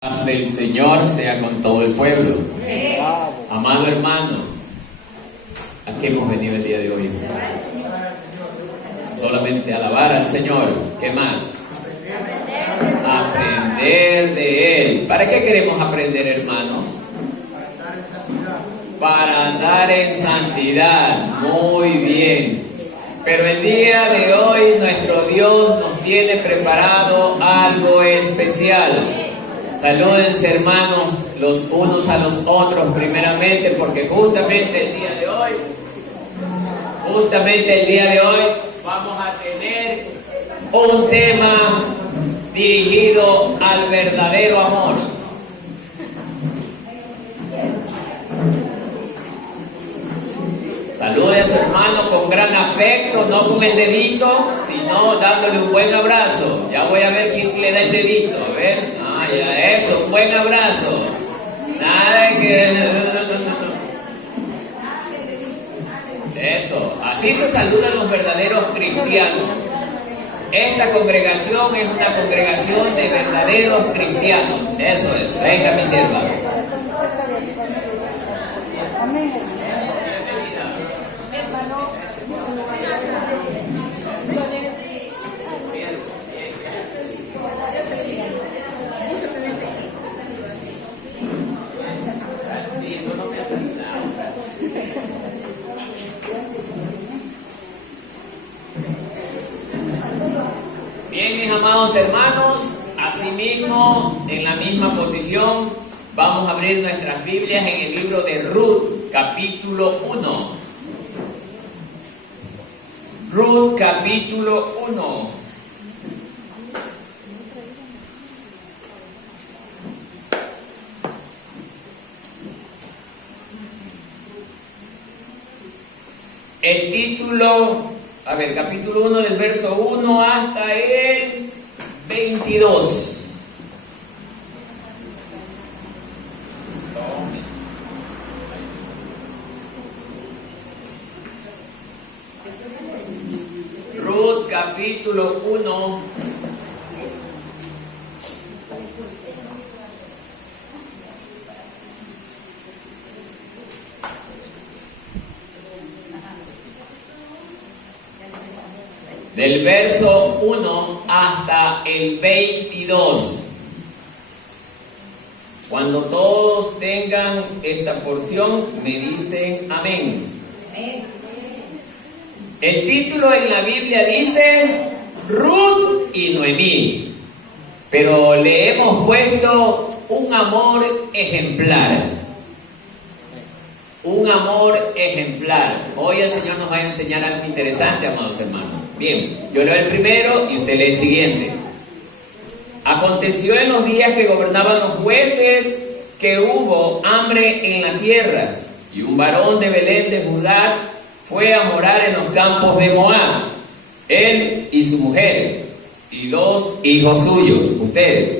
Paz del Señor sea con todo el pueblo. Amado hermano, ¿a qué hemos venido el día de hoy? Solamente alabar al Señor. ¿Qué más? Aprender de Él. ¿Para qué queremos aprender, hermanos? Para andar en santidad. Muy bien. Pero el día de hoy nuestro Dios nos tiene preparado algo especial. Salúdense, hermanos, los unos a los otros primeramente, porque justamente el día de hoy vamos a tener un tema dirigido al verdadero amor. Salude a su hermano con gran afecto, no con el dedito, sino dándole un buen abrazo. Ya voy a ver quién le da el dedito, a ver. Ya eso, un buen abrazo. Nada de que... Eso, así se saludan los verdaderos cristianos. Esta congregación es una congregación de verdaderos cristianos. Eso es, venga mi sierva. Bien, mis amados hermanos, asimismo, en la misma posición, vamos a abrir nuestras Biblias en el libro de Ruth, capítulo 1. Ruth, capítulo 1. El título... A ver, capítulo 1 del verso 1 hasta el 22. Ruth, capítulo 1. Del verso 1 hasta el 22. Cuando todos tengan esta porción, me dicen amén. El título en la Biblia dice Ruth y Noemí, pero le hemos puesto un amor ejemplar. Un amor ejemplar. Hoy el Señor nos va a enseñar algo interesante, amados hermanos. Bien, yo leo el primero y usted lee el siguiente. Aconteció en los días que gobernaban los jueces que hubo hambre en la tierra, y un varón de Belén de Judá fue a morar en los campos de Moab, él y su mujer, y 2 hijos suyos, ustedes.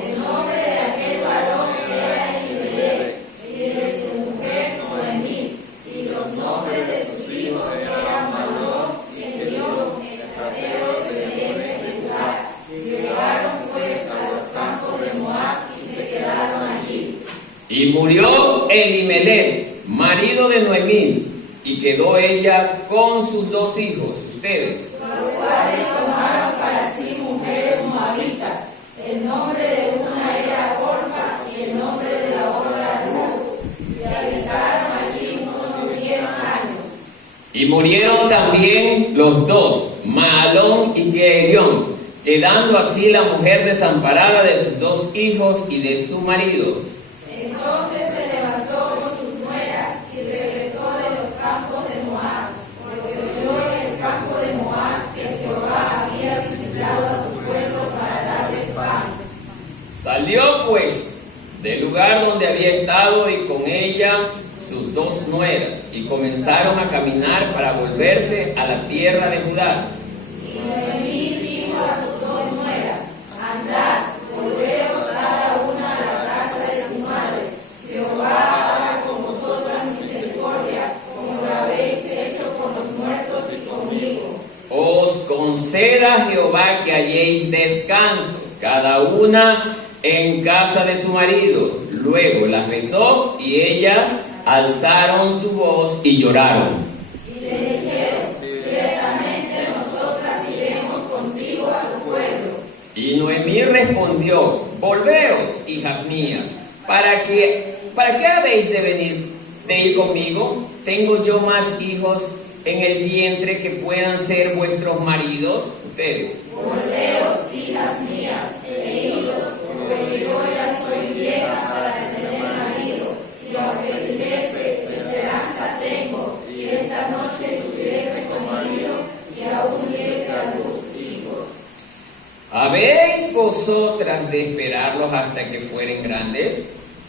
El nombre de aquel varón era Elimelech, y de su mujer Noemí, y los nombres de sus hijos eran Malón, Elión, extranjeros de Belén de Judá. Llegaron pues a los campos de Moab y se quedaron allí. Y murió Elimelech, marido de Noemí, y quedó ella con sus 2 hijos, ustedes. Los cuales tomaron para sí mujeres moabitas. El nombre de una era Orfa y el nombre de la otra Ruth. Y habitaron allí unos 10 años. Y murieron también los 2, Mahalón y Kelión, quedando así la mujer desamparada de sus 2 hijos y de su marido. Entonces se levantó con sus nueras y regresó de los campos de Moab, porque oyó en el campo de Moab que Jehová había visitado a su pueblo para darles pan. Salió pues del lugar donde había estado y con ella sus 2 nueras, y comenzaron a caminar para volverse a la tierra de Judá. Y Noemí dijo a sus 2 nueras: Andad, volveos cada una a la casa de su madre. Jehová haga con vosotras misericordia, como lo habéis hecho con los muertos y conmigo. Os conceda Jehová que halléis descanso, cada una en casa de su marido. Luego las besó y ellas alzaron su voz y lloraron. Y le dijeron, ciertamente nosotras iremos contigo a tu pueblo. Y Noemí respondió, volveos, hijas mías, ¿para qué habéis de ir conmigo? ¿Tengo yo más hijos en el vientre que puedan ser vuestros maridos? Ustedes. Volveos, hijas mías, idos, porque yo ya soy vieja para tener marido, y aunque dijese, esperanza tengo, y esta noche tuviese con marido, y aún diese a luz hijos. ¿Habéis vosotras de esperarlos hasta que fueren grandes?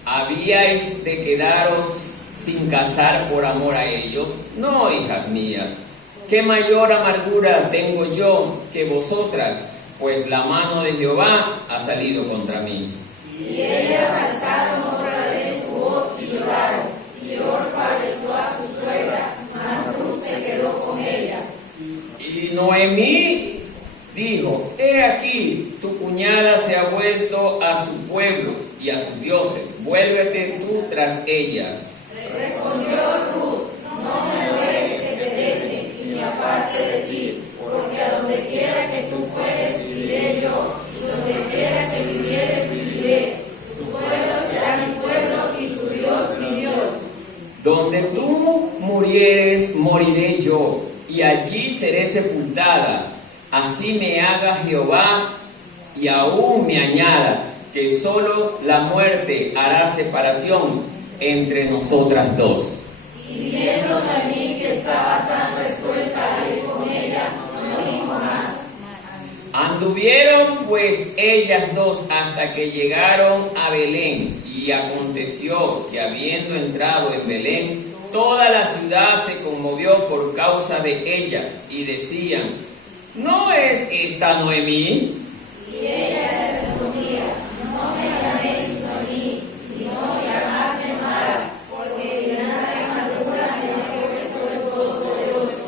¿Habíais de quedaros sin casar por amor a ellos? No, hijas mías. ¿Qué mayor amargura tengo yo que vosotras? Pues la mano de Jehová ha salido contra mí. Y ellas alzaron otra vez su voz y lloraron, y Orfa besó a su suegra, mas Ruth se quedó con ella. Y Noemí dijo, he aquí, tu cuñada se ha vuelto a su pueblo y a sus dioses, vuélvete tú tras ella. Respondió Ruth, no me ruegues que te deje y me aparte de ti, porque a donde quiera que tú fueres, iré yo, y donde quiera que vivieres, viviré. Tu pueblo será mi pueblo y tu Dios mi Dios. Donde tú murieres, moriré yo, y allí seré sepultada. Así me haga Jehová, y aún me añada, que solo la muerte hará separación entre nosotras dos. Y viendo Noemí que estaba tan resuelta a ir con ella, no dijo más. Anduvieron pues ellas dos hasta que llegaron a Belén, y aconteció que habiendo entrado en Belén, toda la ciudad se conmovió por causa de ellas, y decían, ¿no es esta Noemí? Y ella le respondía, no me llaméis Noemí, sino llamadme Mara, porque llena de amargura me ha puesto el Todopoderoso.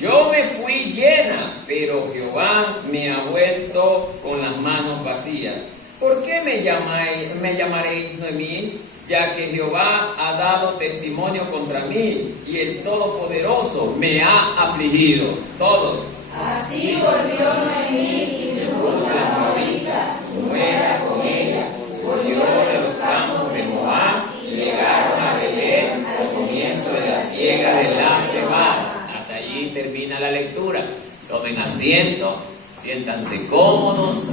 Yo me fui llena, pero Jehová me ha vuelto con las manos vacías. ¿Por qué me llamaréis Noemí? Ya que Jehová ha dado testimonio contra mí, y el Todopoderoso me ha afligido. Todos. Así volvió Noemí y Ruth la moabita, su nuera, con ella. Volvió de los campos de Moab y llegaron a Belén al comienzo de la siega de la cebada. Hasta allí termina la lectura. Tomen asiento, siéntanse cómodos,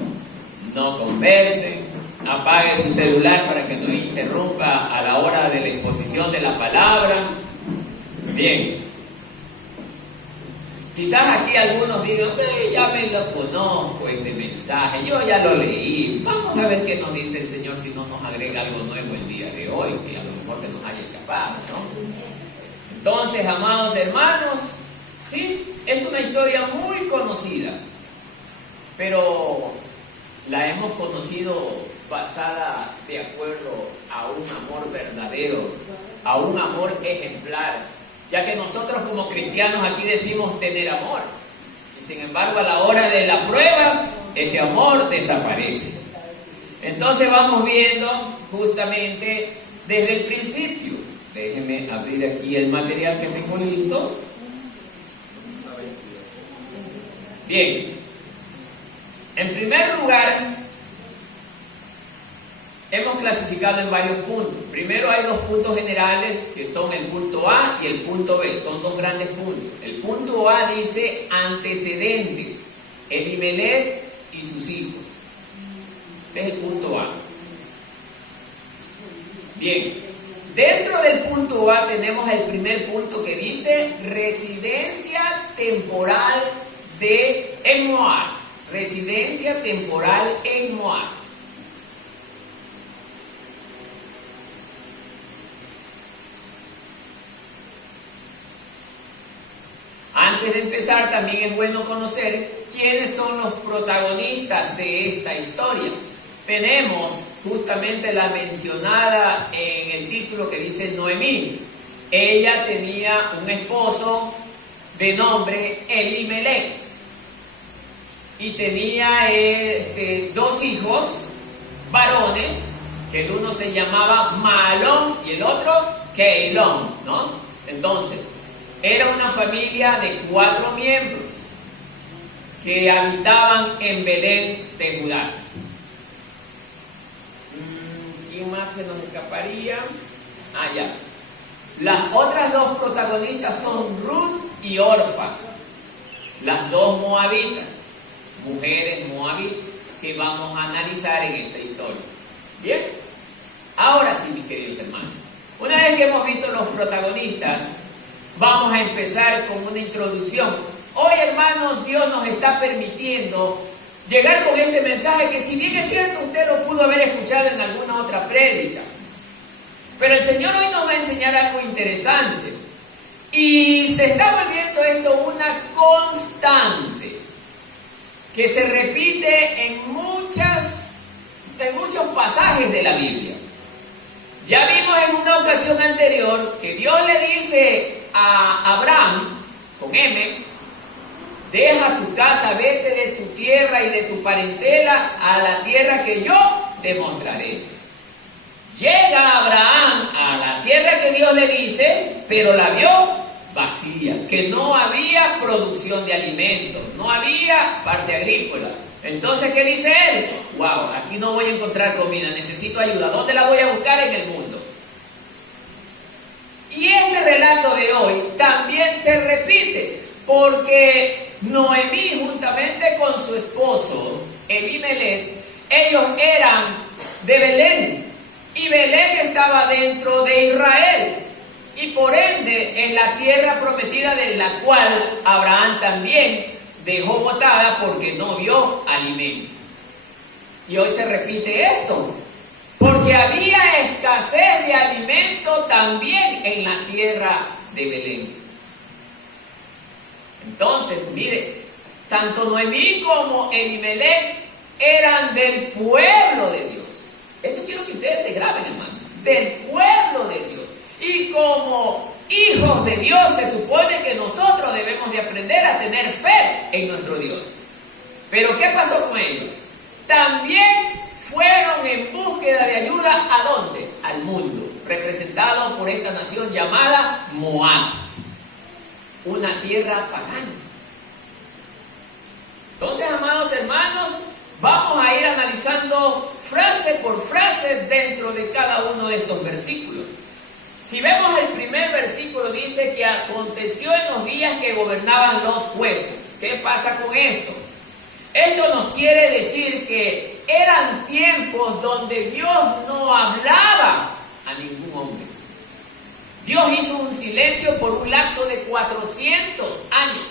no conversen, apague su celular para que no interrumpa a la hora de la exposición de la palabra. Bien. Quizás aquí algunos digan, ya me lo conozco este mensaje, yo ya lo leí, vamos a ver qué nos dice el Señor si no nos agrega algo nuevo el día de hoy, que a lo mejor se nos haya escapado, ¿no? Entonces, amados hermanos, sí, es una historia muy conocida, pero la hemos conocido basada de acuerdo a un amor verdadero, a un amor ejemplar, ya que nosotros como cristianos aquí decimos tener amor, y sin embargo a la hora de la prueba, ese amor desaparece. Entonces vamos viendo justamente desde el principio. Déjenme abrir aquí el material que tengo listo. Bien, en primer lugar, hemos clasificado en varios puntos. Primero hay dos puntos generales que son el punto A y el punto B. Son dos grandes puntos. El punto A dice antecedentes, Elimelech y sus hijos. Este es el punto A. Bien, dentro del punto A tenemos el primer punto que dice residencia temporal en Moab. Residencia temporal en Moab. Antes de empezar, también es bueno conocer quiénes son los protagonistas de esta historia. Tenemos justamente la mencionada en el título que dice Noemí. Ella tenía un esposo de nombre Elimelech y tenía dos hijos varones, que el uno se llamaba Mahalón y el otro Keilón, ¿no? Entonces, era una familia de 4 miembros que habitaban en Belén de Judá. ¿Quién más se nos escaparía? Ya. Las otras 2 protagonistas son Ruth y Orfa, las 2 moabitas, mujeres moabitas, que vamos a analizar en esta historia. Bien, ahora sí, mis queridos hermanos, una vez que hemos visto los protagonistas, vamos a empezar con una introducción. Hoy, hermanos, Dios nos está permitiendo llegar con este mensaje que, si bien es cierto, usted lo pudo haber escuchado en alguna otra prédica, pero el Señor hoy nos va a enseñar algo interesante. Y se está volviendo esto una constante que se repite en muchos pasajes de la Biblia. Ya vimos en una ocasión anterior que Dios le dice a Abraham, con M, deja tu casa, vete de tu tierra y de tu parentela a la tierra que yo te mostraré. Llega Abraham a la tierra que Dios le dice, pero la vio vacía, que no había producción de alimentos, no había parte agrícola. Entonces, ¿qué dice él? Wow, aquí no voy a encontrar comida, necesito ayuda. ¿Dónde la voy a buscar? En el mundo. Y este relato de hoy también se repite, porque Noemí, juntamente con su esposo Elimelech, ellos eran de Belén, y Belén estaba dentro de Israel, y por ende es la tierra prometida, de la cual Abraham también dejó botada porque no vio alimento. Y hoy se repite esto, porque había escasez de alimento también en la tierra de Belén. Entonces, mire, tanto Noemí como Elimelech eran del pueblo de Dios. Esto quiero que ustedes se graben, hermano. Del pueblo de Dios. Y como hijos de Dios, se supone que nosotros debemos de aprender a tener fe en nuestro Dios. Pero ¿qué pasó con ellos? También fueron en búsqueda de ayuda, ¿a dónde? Al mundo, representado por esta nación llamada Moab, una tierra pagana. Entonces, amados hermanos, vamos a ir analizando frase por frase dentro de cada uno de estos versículos. Si vemos el primer versículo, dice que aconteció en los días que gobernaban los jueces. ¿Qué pasa con esto? Esto nos quiere decir que eran tiempos donde Dios no hablaba a ningún hombre. Dios hizo un silencio por un lapso de 400 años.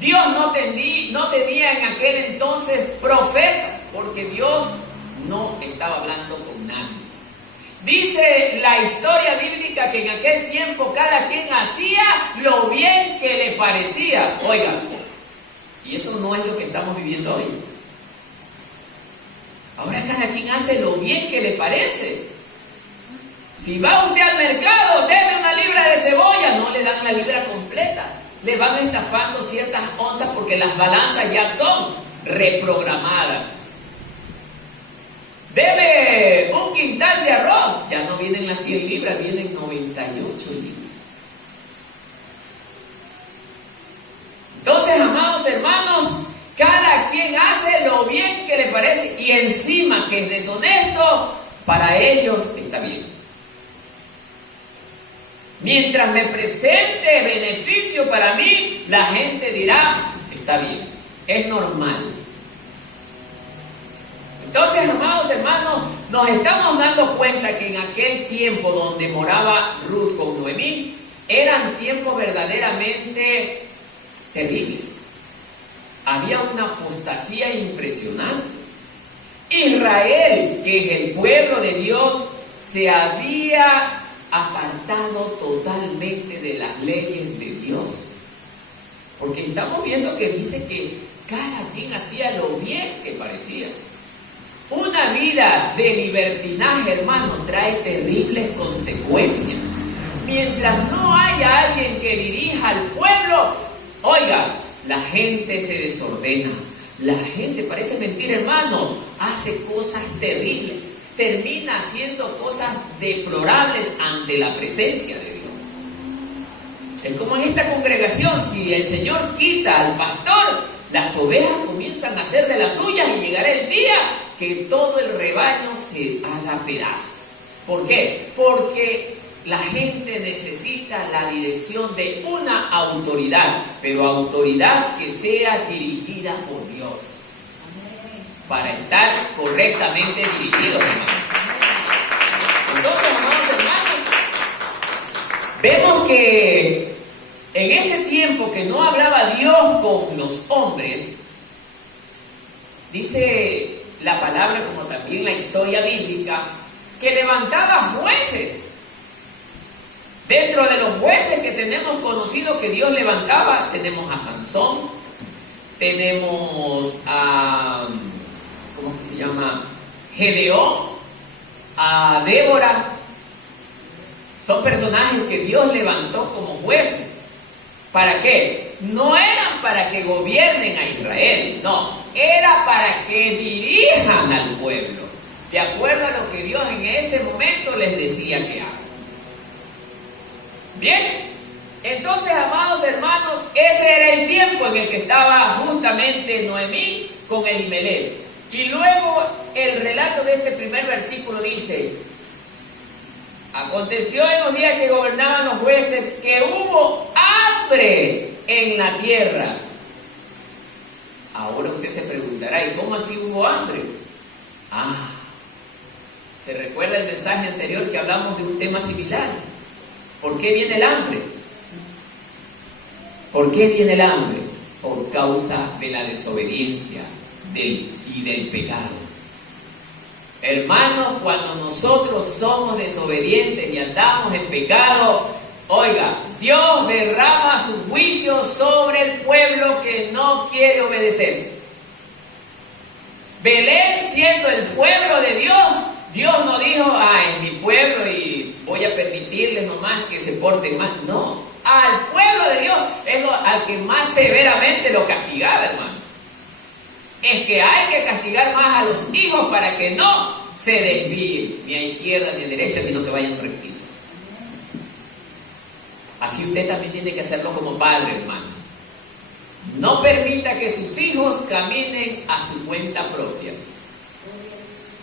Dios no tenía en aquel entonces profetas, porque Dios no estaba hablando con nadie. Dice la historia bíblica que en aquel tiempo cada quien hacía lo bien que le parecía. Oigan, y eso no es lo que estamos viviendo hoy. Ahora cada quien hace lo bien que le parece. Si va usted al mercado, deme una libra de cebolla, no le dan la libra completa. Le van estafando ciertas onzas porque las balanzas ya son reprogramadas. Deme un quintal de arroz, ya no vienen las 100 libras, vienen 98 libras. Entonces, amados hermanos, cada quien hace lo bien que le parece, y encima que es deshonesto, para ellos está bien. Mientras me presente beneficio para mí, la gente dirá, está bien, es normal. Entonces, amados hermanos, nos estamos dando cuenta que en aquel tiempo donde moraba Ruth con Noemí, eran tiempos verdaderamente terribles. Había una apostasía impresionante. Israel, que es el pueblo de Dios, se había apartado totalmente de las leyes de Dios. Porque estamos viendo que dice que cada quien hacía lo bien que parecía. Una vida de libertinaje, hermano, trae terribles consecuencias. Mientras no haya alguien que dirija al pueblo, oiga, la gente se desordena. La gente, parece mentira, hermano, hace cosas terribles, termina haciendo cosas deplorables ante la presencia de Dios. Es como en esta congregación, si el Señor quita al pastor, las ovejas comienzan a hacer de las suyas y llegará el día que todo el rebaño se haga pedazos. ¿Por qué? Porque la gente necesita la dirección de una autoridad, pero autoridad que sea dirigida por Dios, para estar correctamente dirigidos, hermanos. Entonces, amados hermanos, vemos que en ese tiempo que no hablaba Dios con los hombres, dice la palabra, como también la historia bíblica, que levantaba jueces. Dentro de los jueces que tenemos conocido que Dios levantaba, tenemos a Sansón, tenemos a, ¿cómo que se llama? Gedeón, a Débora. Son personajes que Dios levantó como jueces. ¿Para qué? No eran para que gobiernen a Israel, no, era para que dirijan al pueblo, de acuerdo a lo que Dios en ese momento les decía que hagan. Bien, entonces, amados hermanos, ese era el tiempo en el que estaba justamente Noemí con Elimelech. Y luego el relato de este primer versículo dice: aconteció en los días que gobernaban los jueces que hubo hambre en la tierra. Ahora usted se preguntará, ¿y cómo así hubo hambre? ¿Se recuerda el mensaje anterior que hablamos de un tema similar? ¿Por qué viene el hambre? ¿Por qué viene el hambre? Por causa de la desobediencia y del pecado. Hermanos, cuando nosotros somos desobedientes y andamos en pecado, oiga, Dios derrama su juicio sobre el pueblo que no quiere obedecer. Belén, siendo el pueblo de Dios, Dios no dijo, es mi pueblo y voy a permitirles nomás que se porten mal. No, al pueblo de Dios es al que más severamente lo castigaba, hermano. Es que hay que castigar más a los hijos para que no se desvíen ni a izquierda ni a derecha, sino que vayan rectitos. Así usted también tiene que hacerlo como padre, hermano. No permita que sus hijos caminen a su cuenta propia.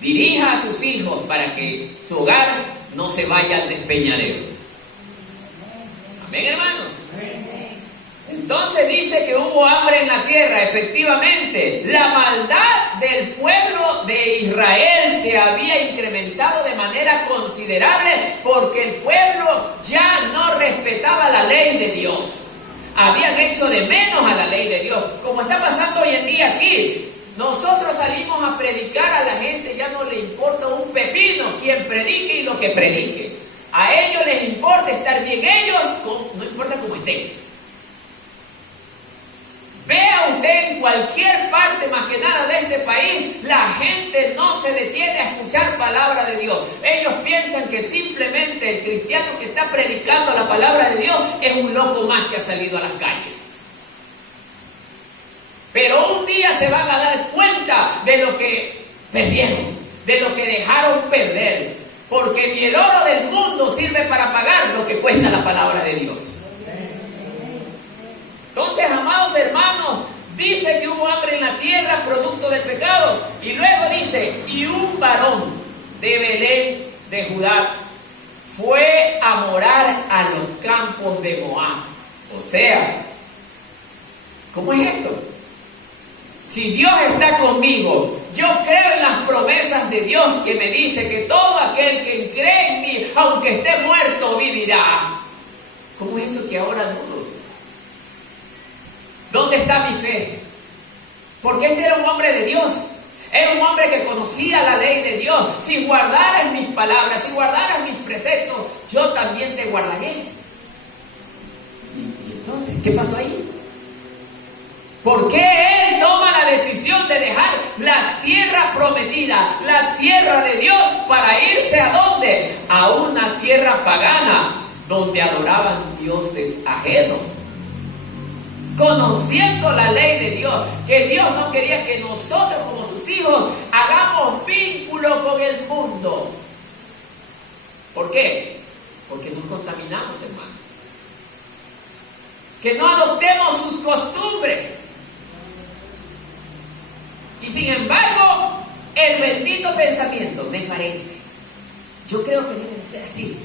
Dirija a sus hijos para que su hogar no se vaya al despeñadero. Amén, hermanos. Entonces dice que hubo hambre en la tierra. Efectivamente, la maldad del pueblo de Israel se había incrementado de manera considerable porque el pueblo ya no respetaba la ley de Dios. Habían hecho de menos a la ley de Dios, como está pasando hoy en día aquí. Nosotros salimos a predicar, a la gente ya no le importa un pepino quien predique y lo que predique. A ellos les importa estar bien ellos, no importa cómo estén. Vea usted en cualquier parte, más que nada de este país, la gente no se detiene a escuchar palabra de Dios. Ellos piensan que simplemente el cristiano que está predicando la palabra de Dios es un loco más que ha salido a las calles. Pero un día se van a dar cuenta de lo que perdieron, de lo que dejaron perder, porque ni el oro del mundo sirve para pagar lo que cuesta la palabra de Dios. Entonces, amados hermanos, dice que hubo hambre en la tierra producto del pecado. Y luego dice, y un varón de Belén de Judá fue a morar a los campos de Moab. O sea, ¿cómo es esto? Si Dios está conmigo, yo creo en las promesas de Dios que me dice que todo aquel que cree en mí, aunque esté muerto, vivirá. ¿Cómo es eso que ahora dudo? ¿Dónde está mi fe? Porque este era un hombre de Dios. Era un hombre que conocía la ley de Dios. Si guardaras mis palabras, si guardaras mis preceptos, yo también te guardaré. Y entonces, ¿qué pasó ahí? ¿Por qué él toma la decisión de dejar la tierra prometida, la tierra de Dios, para irse a dónde? A una tierra pagana, donde adoraban dioses ajenos. conociendo la ley de Dios, que Dios no quería que nosotros como sus hijos hagamos vínculo con el mundo. ¿Por qué? Porque nos contaminamos, hermano. Que no adoptemos sus costumbres. Y sin embargo, el bendito pensamiento, me parece, yo creo que debe de ser así.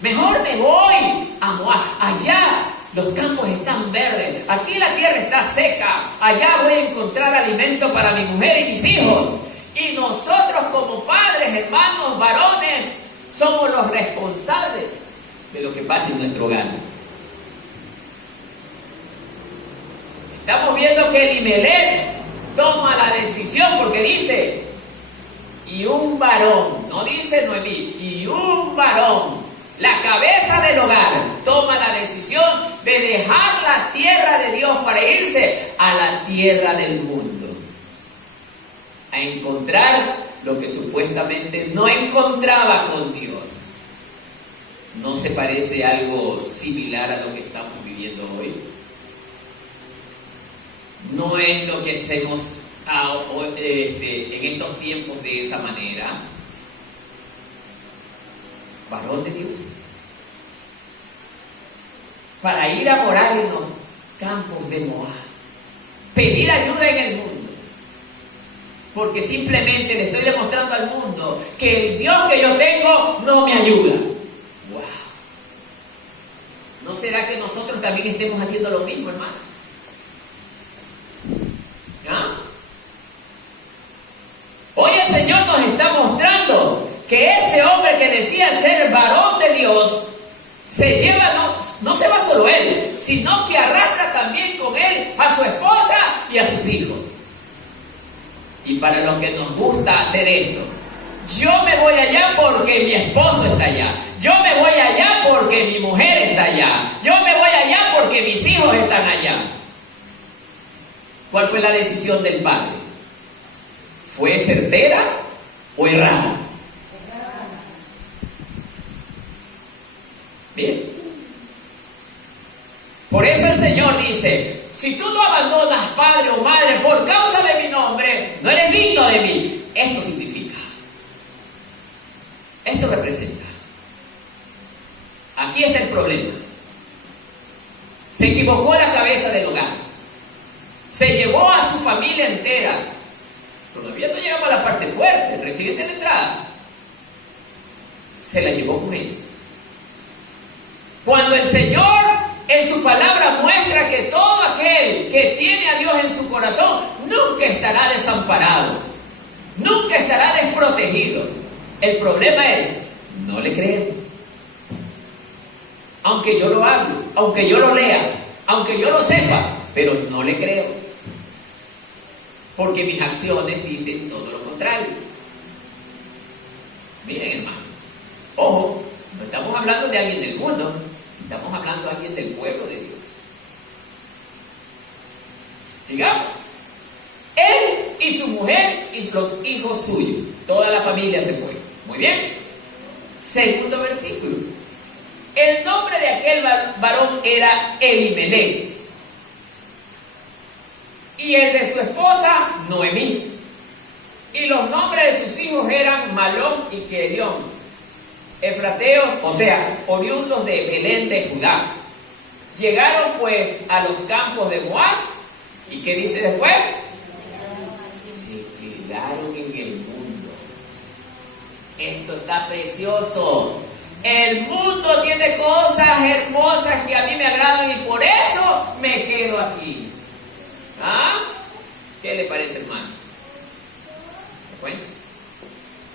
Mejor me voy a Moab. Allá los campos están verdes. Aquí la tierra está seca. Allá voy a encontrar alimento para mi mujer y mis hijos. Y nosotros como padres, hermanos, varones, somos los responsables de lo que pasa en nuestro hogar. Estamos viendo que Elimelech toma la decisión porque dice, y un varón, no dice Noemí, y un varón, la cabeza del hogar, toma la decisión de dejar la tierra de Dios para irse a la tierra del mundo, a encontrar lo que supuestamente no encontraba con Dios. ¿No se parece algo similar a lo que estamos viviendo hoy? No es lo que hacemos en estos tiempos de esa manera. Varón de Dios, para ir a morar en los campos de Moab, pedir ayuda en el mundo, porque simplemente le estoy demostrando al mundo que el Dios que yo tengo no me ayuda. ¡Wow! ¿No será que nosotros también estemos haciendo lo mismo, hermano? ¿Ah? Hoy el Señor nos está mostrando que este hombre que decía ser varón de Dios se lleva, no se va solo él, sino que arrastra también con él a su esposa y a sus hijos. Y para los que nos gusta hacer esto, yo me voy allá porque mi esposo está allá, yo me voy allá porque mi mujer está allá, yo me voy allá porque mis hijos están allá. ¿Cuál fue la decisión del padre? ¿Fue certera o errada? Bien. Por eso el Señor dice, si tú no abandonas padre o madre por causa de mi nombre, no eres digno de mí. Esto significa, esto representa. Aquí está el problema. Se equivocó la cabeza del hogar. Se llevó a su familia entera. Todavía no llegamos a la parte fuerte, recién en la entrada. Se la llevó con ellos. Cuando el Señor en su palabra muestra que todo aquel que tiene a Dios en su corazón nunca estará desamparado, nunca estará desprotegido. El problema es, no le creemos. Aunque yo lo hable, aunque yo lo lea, aunque yo lo sepa, pero no le creo. Porque mis acciones dicen todo lo contrario. Miren, hermano, ojo, no estamos hablando de alguien del mundo, estamos hablando de alguien del pueblo de Dios. Sigamos. Él y su mujer y los hijos suyos, toda la familia se fue. Muy bien. Segundo versículo. El nombre de aquel varón era Elimelech, y el de su esposa Noemí, y los nombres de sus hijos eran Malón y Kelión, efrateos, o sea, oriundos de Belén de Judá. Llegaron pues a los campos de Moab, ¿y qué dice después? Se quedaron en el mundo. Esto está precioso. El mundo tiene cosas hermosas que a mí me agradan y por eso me quedo aquí. ¿Ah? ¿Qué le parece, hermano? ¿Se cuenta?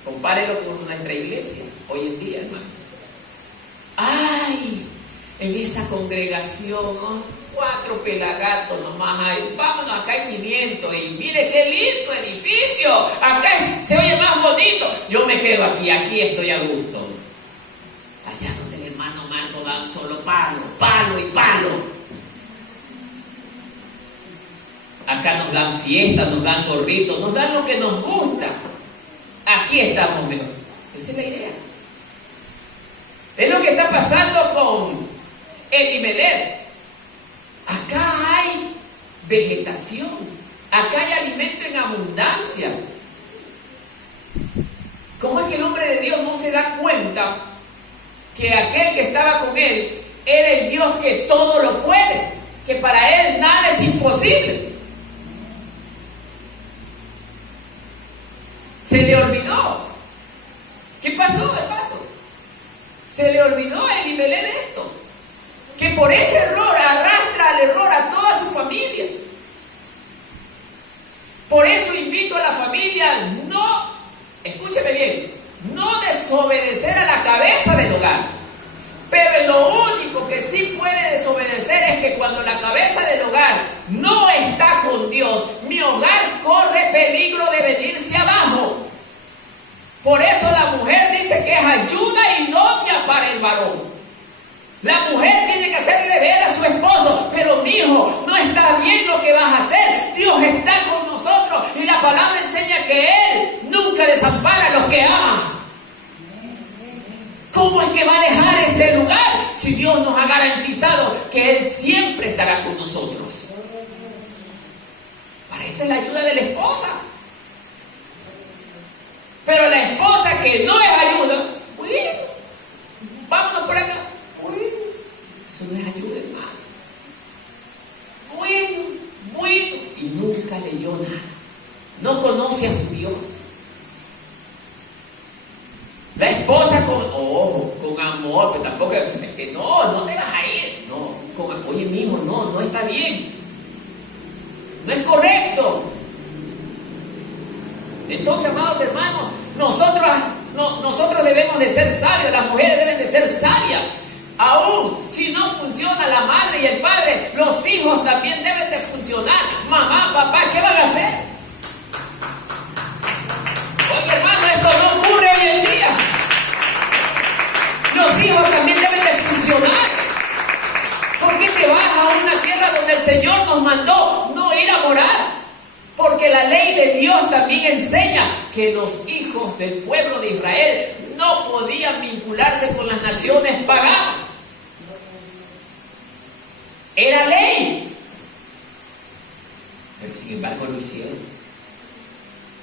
Compárelo con nuestra iglesia hoy en día, hermano. ¡Ay! En esa congregación, ¿no? 4 pelagatos nomás hay. Vámonos, acá hay 500 y mire qué lindo edificio. Acá se oye más bonito. Yo me quedo aquí, aquí estoy a gusto. Allá donde el hermano Marco dan solo palo, palo y palo. Acá nos dan fiestas, nos dan gorritos, nos dan lo que nos gusta. Aquí estamos mejor. Esa es la idea. Es lo que está pasando con Elimelech. Acá hay vegetación. Acá hay alimento en abundancia. ¿Cómo es que el hombre de Dios no se da cuenta que aquel que estaba con él era el Dios que todo lo puede? Que para él nada es imposible. Se le olvidó. ¿Qué pasó, hermano? Se le olvidó a Elimelech de esto. Que por ese error arrastra al error a toda su familia. Por eso invito a la familia, no, escúcheme bien, no desobedecer a la cabeza del hogar. Pero lo único que sí puede desobedecer es que cuando la cabeza del hogar no está con Dios, mi hogar corre peligro de venirse abajo. Por eso la mujer dice que es ayuda idónea para el varón. La mujer tiene que hacerle ver a su esposo, pero mi hijo, no está bien lo que vas a hacer. Dios está con nosotros y la palabra enseña que Él nunca desampara a los que ama. ¿Cómo es que va a dejar este lugar si Dios nos ha garantizado que Él siempre estará con nosotros? Para eso es la ayuda de la esposa. Pero la esposa que no es ayuda, bueno, vámonos por acá. Bueno, eso no es ayuda, hermano. Bueno, y nunca leyó nada. No conoce a su Dios. La esposa con amor, pero tampoco es que no te vas a ir. No, oye, mi hijo, no está bien. No es correcto. Entonces, amados hermanos, nosotros debemos de ser sabios, las mujeres deben de ser sabias. Aún si no funciona la madre y el padre, los hijos también deben de funcionar. Mamá, papá, ¿qué van a hacer? Oye, hermano, esto no ocurre hoy en día. Los hijos también deben de funcionar. ¿Por qué te vas a una tierra donde el Señor nos mandó no ir a morar? Porque la ley de Dios también enseña que los hijos del pueblo de Israel no podían vincularse con las naciones paganas. Era ley. Pero sin embargo lo hicieron.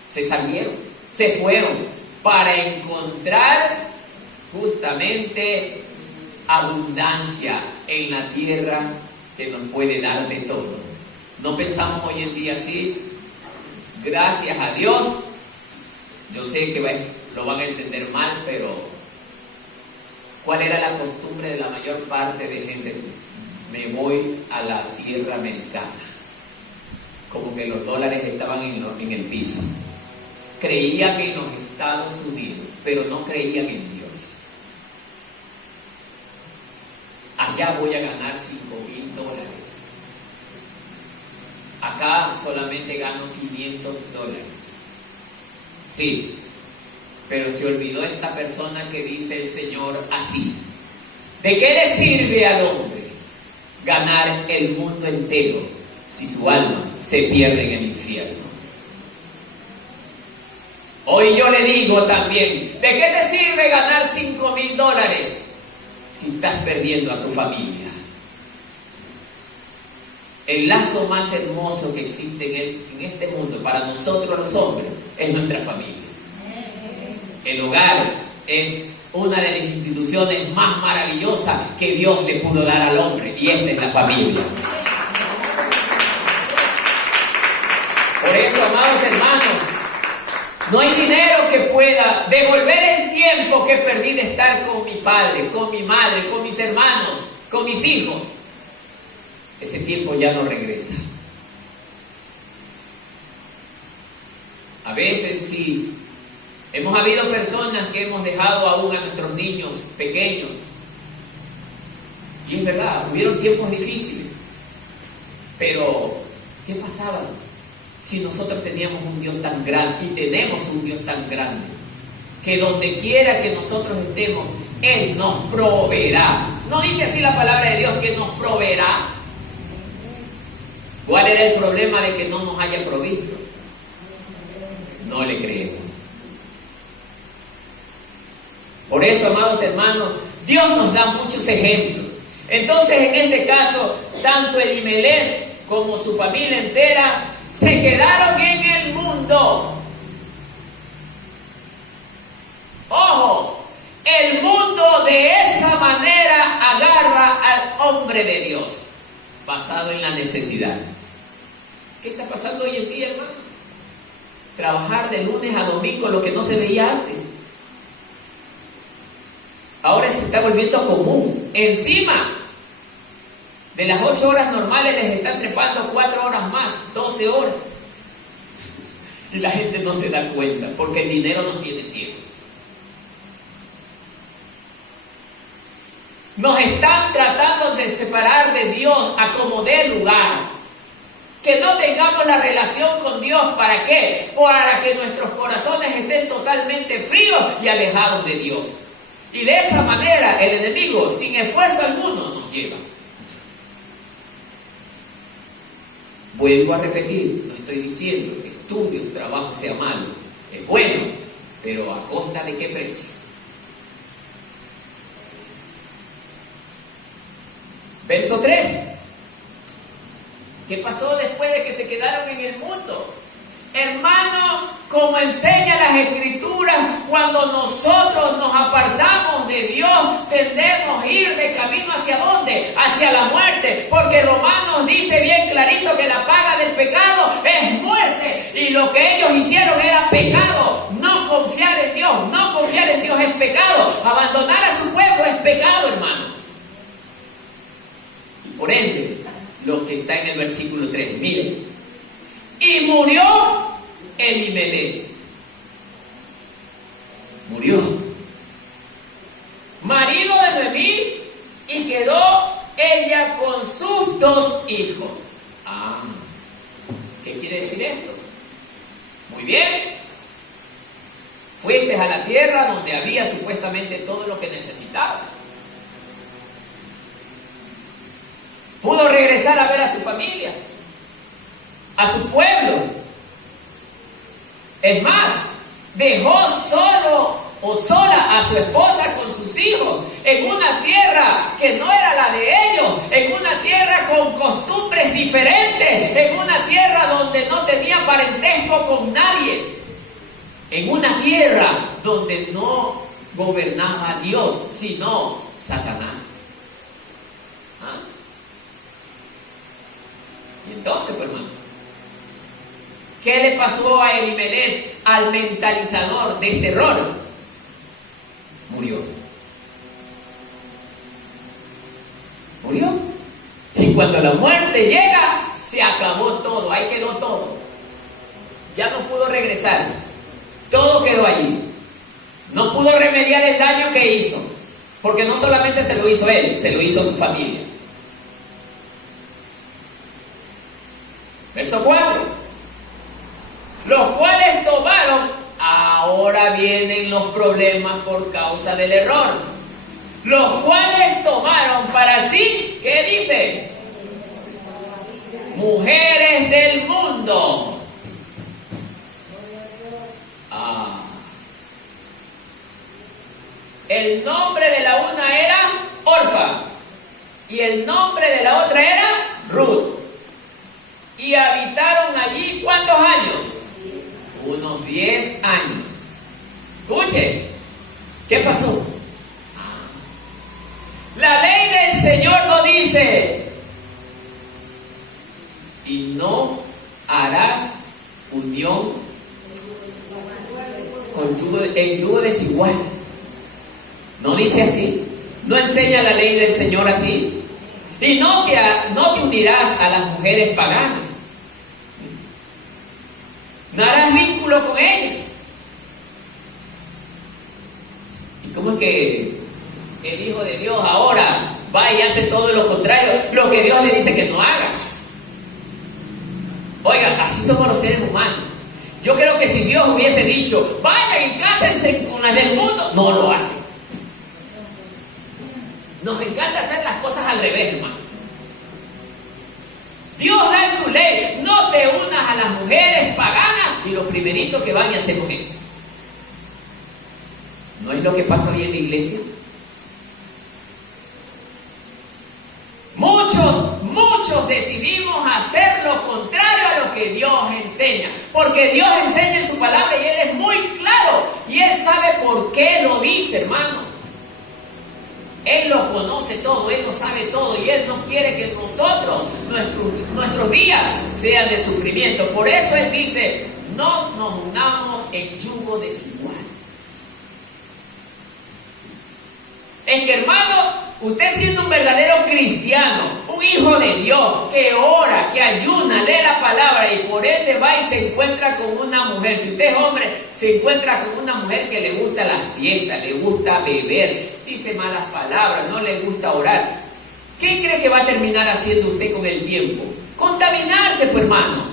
Se salieron, se fueron para encontrar justamente abundancia en la tierra que nos puede dar de todo. No pensamos hoy en día así. Gracias a Dios, yo sé que lo van a entender mal, pero ¿cuál era la costumbre de la mayor parte de gente? Me voy a la tierra americana. Como que los dólares estaban en el piso. Creían en los Estados Unidos, pero no creían en Dios. Allá voy a ganar $5,000. Acá solamente gano $500. Sí, pero se olvidó esta persona que dice el Señor así: ¿de qué le sirve al hombre ganar el mundo entero si su alma se pierde en el infierno? Hoy yo le digo también, ¿de qué te sirve ganar $5,000 si estás perdiendo a tu familia? El lazo más hermoso que existe en este mundo para nosotros los hombres es nuestra familia. El hogar es una de las instituciones más maravillosas que Dios le pudo dar al hombre, y esta es la familia. Por eso, amados hermanos, no hay dinero que pueda devolver el tiempo que perdí de estar con mi padre, con mi madre, con mis hermanos, con mis hijos. Ese tiempo ya no regresa. A veces sí, hemos habido personas que hemos dejado aún a nuestros niños pequeños. Y es verdad, hubieron tiempos difíciles. Pero, ¿qué pasaba si nosotros teníamos un Dios tan grande y tenemos un Dios tan grande? Que donde quiera que nosotros estemos, Él nos proveerá. ¿No dice así la palabra de Dios que nos proveerá? ¿Cuál era el problema de que no nos haya provisto? No le creemos. Por eso, amados hermanos, Dios nos da muchos ejemplos. Entonces, en este caso, tanto Elimelech como su familia entera, se quedaron en el mundo. Ojo, el mundo de esa manera agarra al hombre de Dios, basado en la necesidad. ¿Qué está pasando hoy en día, hermano? Trabajar de lunes a domingo, lo que no se veía antes. Ahora se está volviendo común. Encima de las 8 horas normales les están trepando 4 horas más, 12 horas. Y la gente no se da cuenta, porque el dinero nos tiene ciegos. Nos están tratando de separar de Dios a como dé lugar. Que no tengamos la relación con Dios. ¿Para qué? Para que nuestros corazones estén totalmente fríos y alejados de Dios. Y de esa manera el enemigo, sin esfuerzo alguno, nos lleva. Vuelvo a repetir, no estoy diciendo que estudio, trabajo sea malo. Es bueno, pero ¿a costa de qué precio? Verso 3. ¿Qué pasó después de que se quedaron en el mundo? Hermano, como enseña las Escrituras, cuando nosotros nos apartamos de Dios, tendemos a ir de camino ¿hacia dónde? Hacia la muerte, porque Romanos dice bien clarito que la paga del pecado es muerte, y lo que ellos hicieron era pecado. No confiar en Dios, no confiar en Dios es pecado. Abandonar a su pueblo es pecado, hermano. Y por ende, lo que está en el versículo 3, miren. Y murió Elimelech. Murió. Marido de Noemí, y quedó ella con sus 2 hijos. ¿Qué quiere decir esto? Muy bien. Fuiste a la tierra donde había supuestamente todo lo que necesitabas. Pudo regresar a ver a su familia, a su pueblo. Es más, dejó solo o sola a su esposa con sus hijos en una tierra que no era la de ellos, en una tierra con costumbres diferentes, en una tierra donde no tenía parentesco con nadie, en una tierra donde no gobernaba Dios, sino Satanás. Y entonces, pues, hermano, ¿qué le pasó a Elimelech, al mentalizador de este error? Murió. Murió. Y cuando la muerte llega, se acabó todo, ahí quedó todo. Ya no pudo regresar. Todo quedó allí. No pudo remediar el daño que hizo, porque no solamente se lo hizo él, se lo hizo a su familia. Verso 4. Los cuales tomaron, ahora vienen los problemas por causa del error. Los cuales tomaron para sí, ¿qué dice? Mujeres del mundo. El nombre de la una era Orfa y el nombre de la otra era Ruth. Y habitaron allí, ¿cuántos años? Unos 10 años. Escuche, ¿qué pasó? La ley del Señor no dice: y no harás unión en yugo desigual. No dice así. No enseña la ley del Señor así. Y no te unirás a las mujeres paganas. No harás vínculo con ellas. ¿Y cómo es que el Hijo de Dios ahora va y hace todo lo contrario? Lo que Dios le dice que no haga. Oiga, así somos los seres humanos. Yo creo que si Dios hubiese dicho, vayan y cásense con las del mundo, no lo hacen. Nos encanta hacer las cosas al revés, hermano. Dios da en su ley: no te unas a las mujeres paganas, y los primeritos que van y hacemos eso. ¿No es lo que pasa hoy en la iglesia? Muchos decidimos hacer hacer lo contrario a lo que Dios enseña. Porque Dios enseña en su palabra y Él es muy claro. Y Él sabe por qué lo dice, hermano. Él lo conoce todo, Él lo sabe todo. Y Él no quiere que nosotros, nuestros días sean de sufrimiento. Por eso Él dice, no nos unamos en yugo desigual. Es que, hermano, usted siendo un verdadero cristiano, un hijo de Dios, que ora, que ayuna, lee la palabra y por ende va y se encuentra con una mujer. Si usted es hombre, se encuentra con una mujer que le gusta la fiesta, le gusta beber, dice malas palabras, no le gusta orar. ¿Qué cree que va a terminar haciendo usted con el tiempo? Contaminarse, pues, hermano.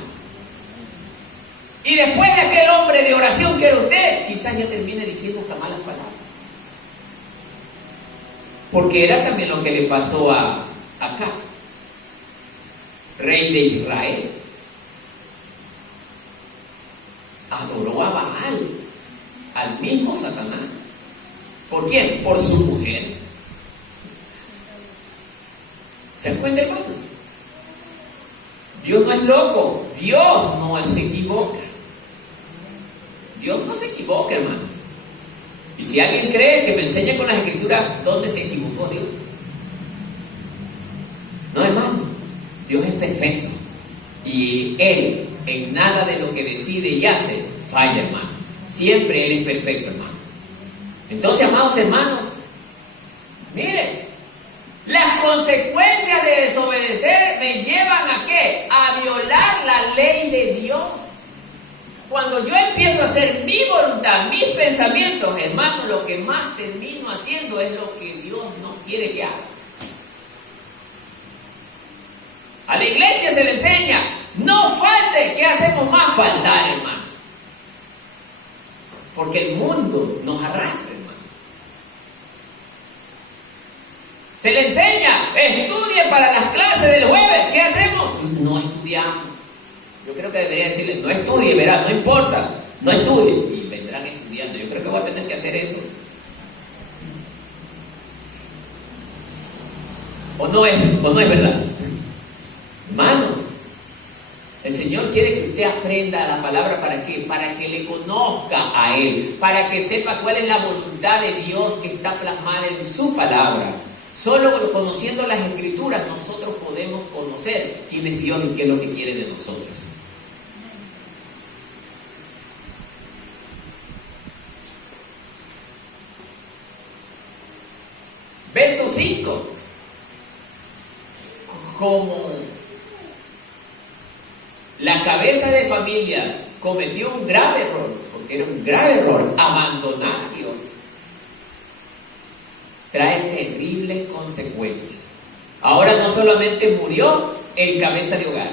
Y después de aquel hombre de oración que era usted, quizás ya termine diciendo hasta malas palabras. Porque era también lo que le pasó a Acab, rey de Israel. Adoró a Baal, al mismo Satanás. ¿Por quién? Por su mujer. ¿Se dan cuenta, hermanos? Dios no es loco, Dios no se equivoca. Dios no se equivoca, hermano. Y si alguien cree que me enseña con las escrituras dónde se equivocó Dios. No, hermano, Dios es perfecto. Y Él en nada de lo que decide y hace falla, hermano. Siempre Él es perfecto, hermano. Entonces, amados hermanos, miren, las consecuencias de desobedecer me llevan ¿a qué? A violar la ley de Dios. Cuando yo empiezo a hacer mi voluntad, mis pensamientos, hermano, lo que más termino haciendo es lo que Dios no quiere que haga. A la iglesia se le enseña, no falte. ¿Qué hacemos más? Faltar, hermano. Porque el mundo nos arrastra, hermano. Se le enseña, estudie para las clases del jueves. ¿Qué hacemos? No estudiamos. Yo creo que debería decirle, no estudie, verá, no importa, no estudie. Y vendrán estudiando. Yo creo que voy a tener que hacer eso. ¿O no es verdad? Hermano, el Señor quiere que usted aprenda la palabra. ¿Para qué? Para que le conozca a Él, para que sepa cuál es la voluntad de Dios que está plasmada en su palabra. Solo conociendo las Escrituras nosotros podemos conocer quién es Dios y qué es lo que quiere de nosotros. Verso 5. Como la cabeza de familia cometió un grave error, porque era un grave error, abandonar a Dios, trae terribles consecuencias. Ahora no solamente murió el cabeza de hogar.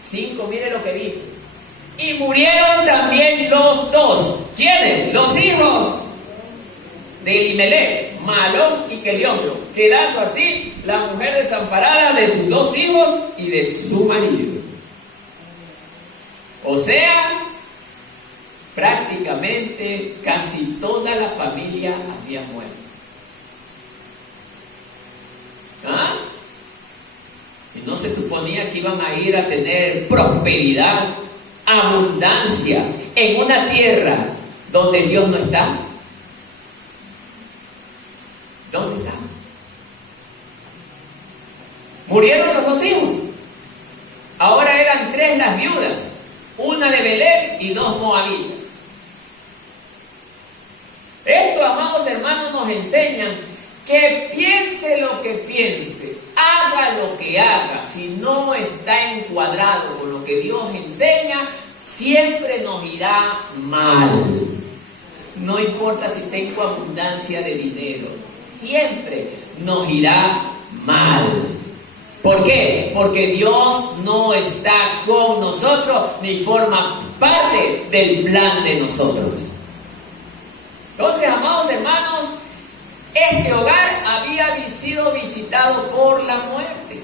5, mire lo que dice. Y murieron también los dos. ¿Quiénes? Los hijos de Elimelech, Mahlón y Kelión, quedando así la mujer desamparada de sus 2 hijos y de su marido. O sea, prácticamente casi toda la familia había muerto. ¿Ah? Y no se suponía que iban a ir a tener prosperidad, abundancia en una tierra donde Dios no está. ¿Dónde está? Murieron los 2 hijos. Ahora eran 3 las viudas, una de Belén y 2 moabitas. Esto, amados hermanos, nos enseñan que piense lo que piense, haga lo que haga, si no está encuadrado con lo que Dios enseña, siempre nos irá mal. No importa si tengo abundancia de dinero, siempre nos irá mal. ¿Por qué? Porque Dios no está con nosotros ni forma parte del plan de nosotros. Entonces, amados hermanos, este hogar había sido visitado por la muerte.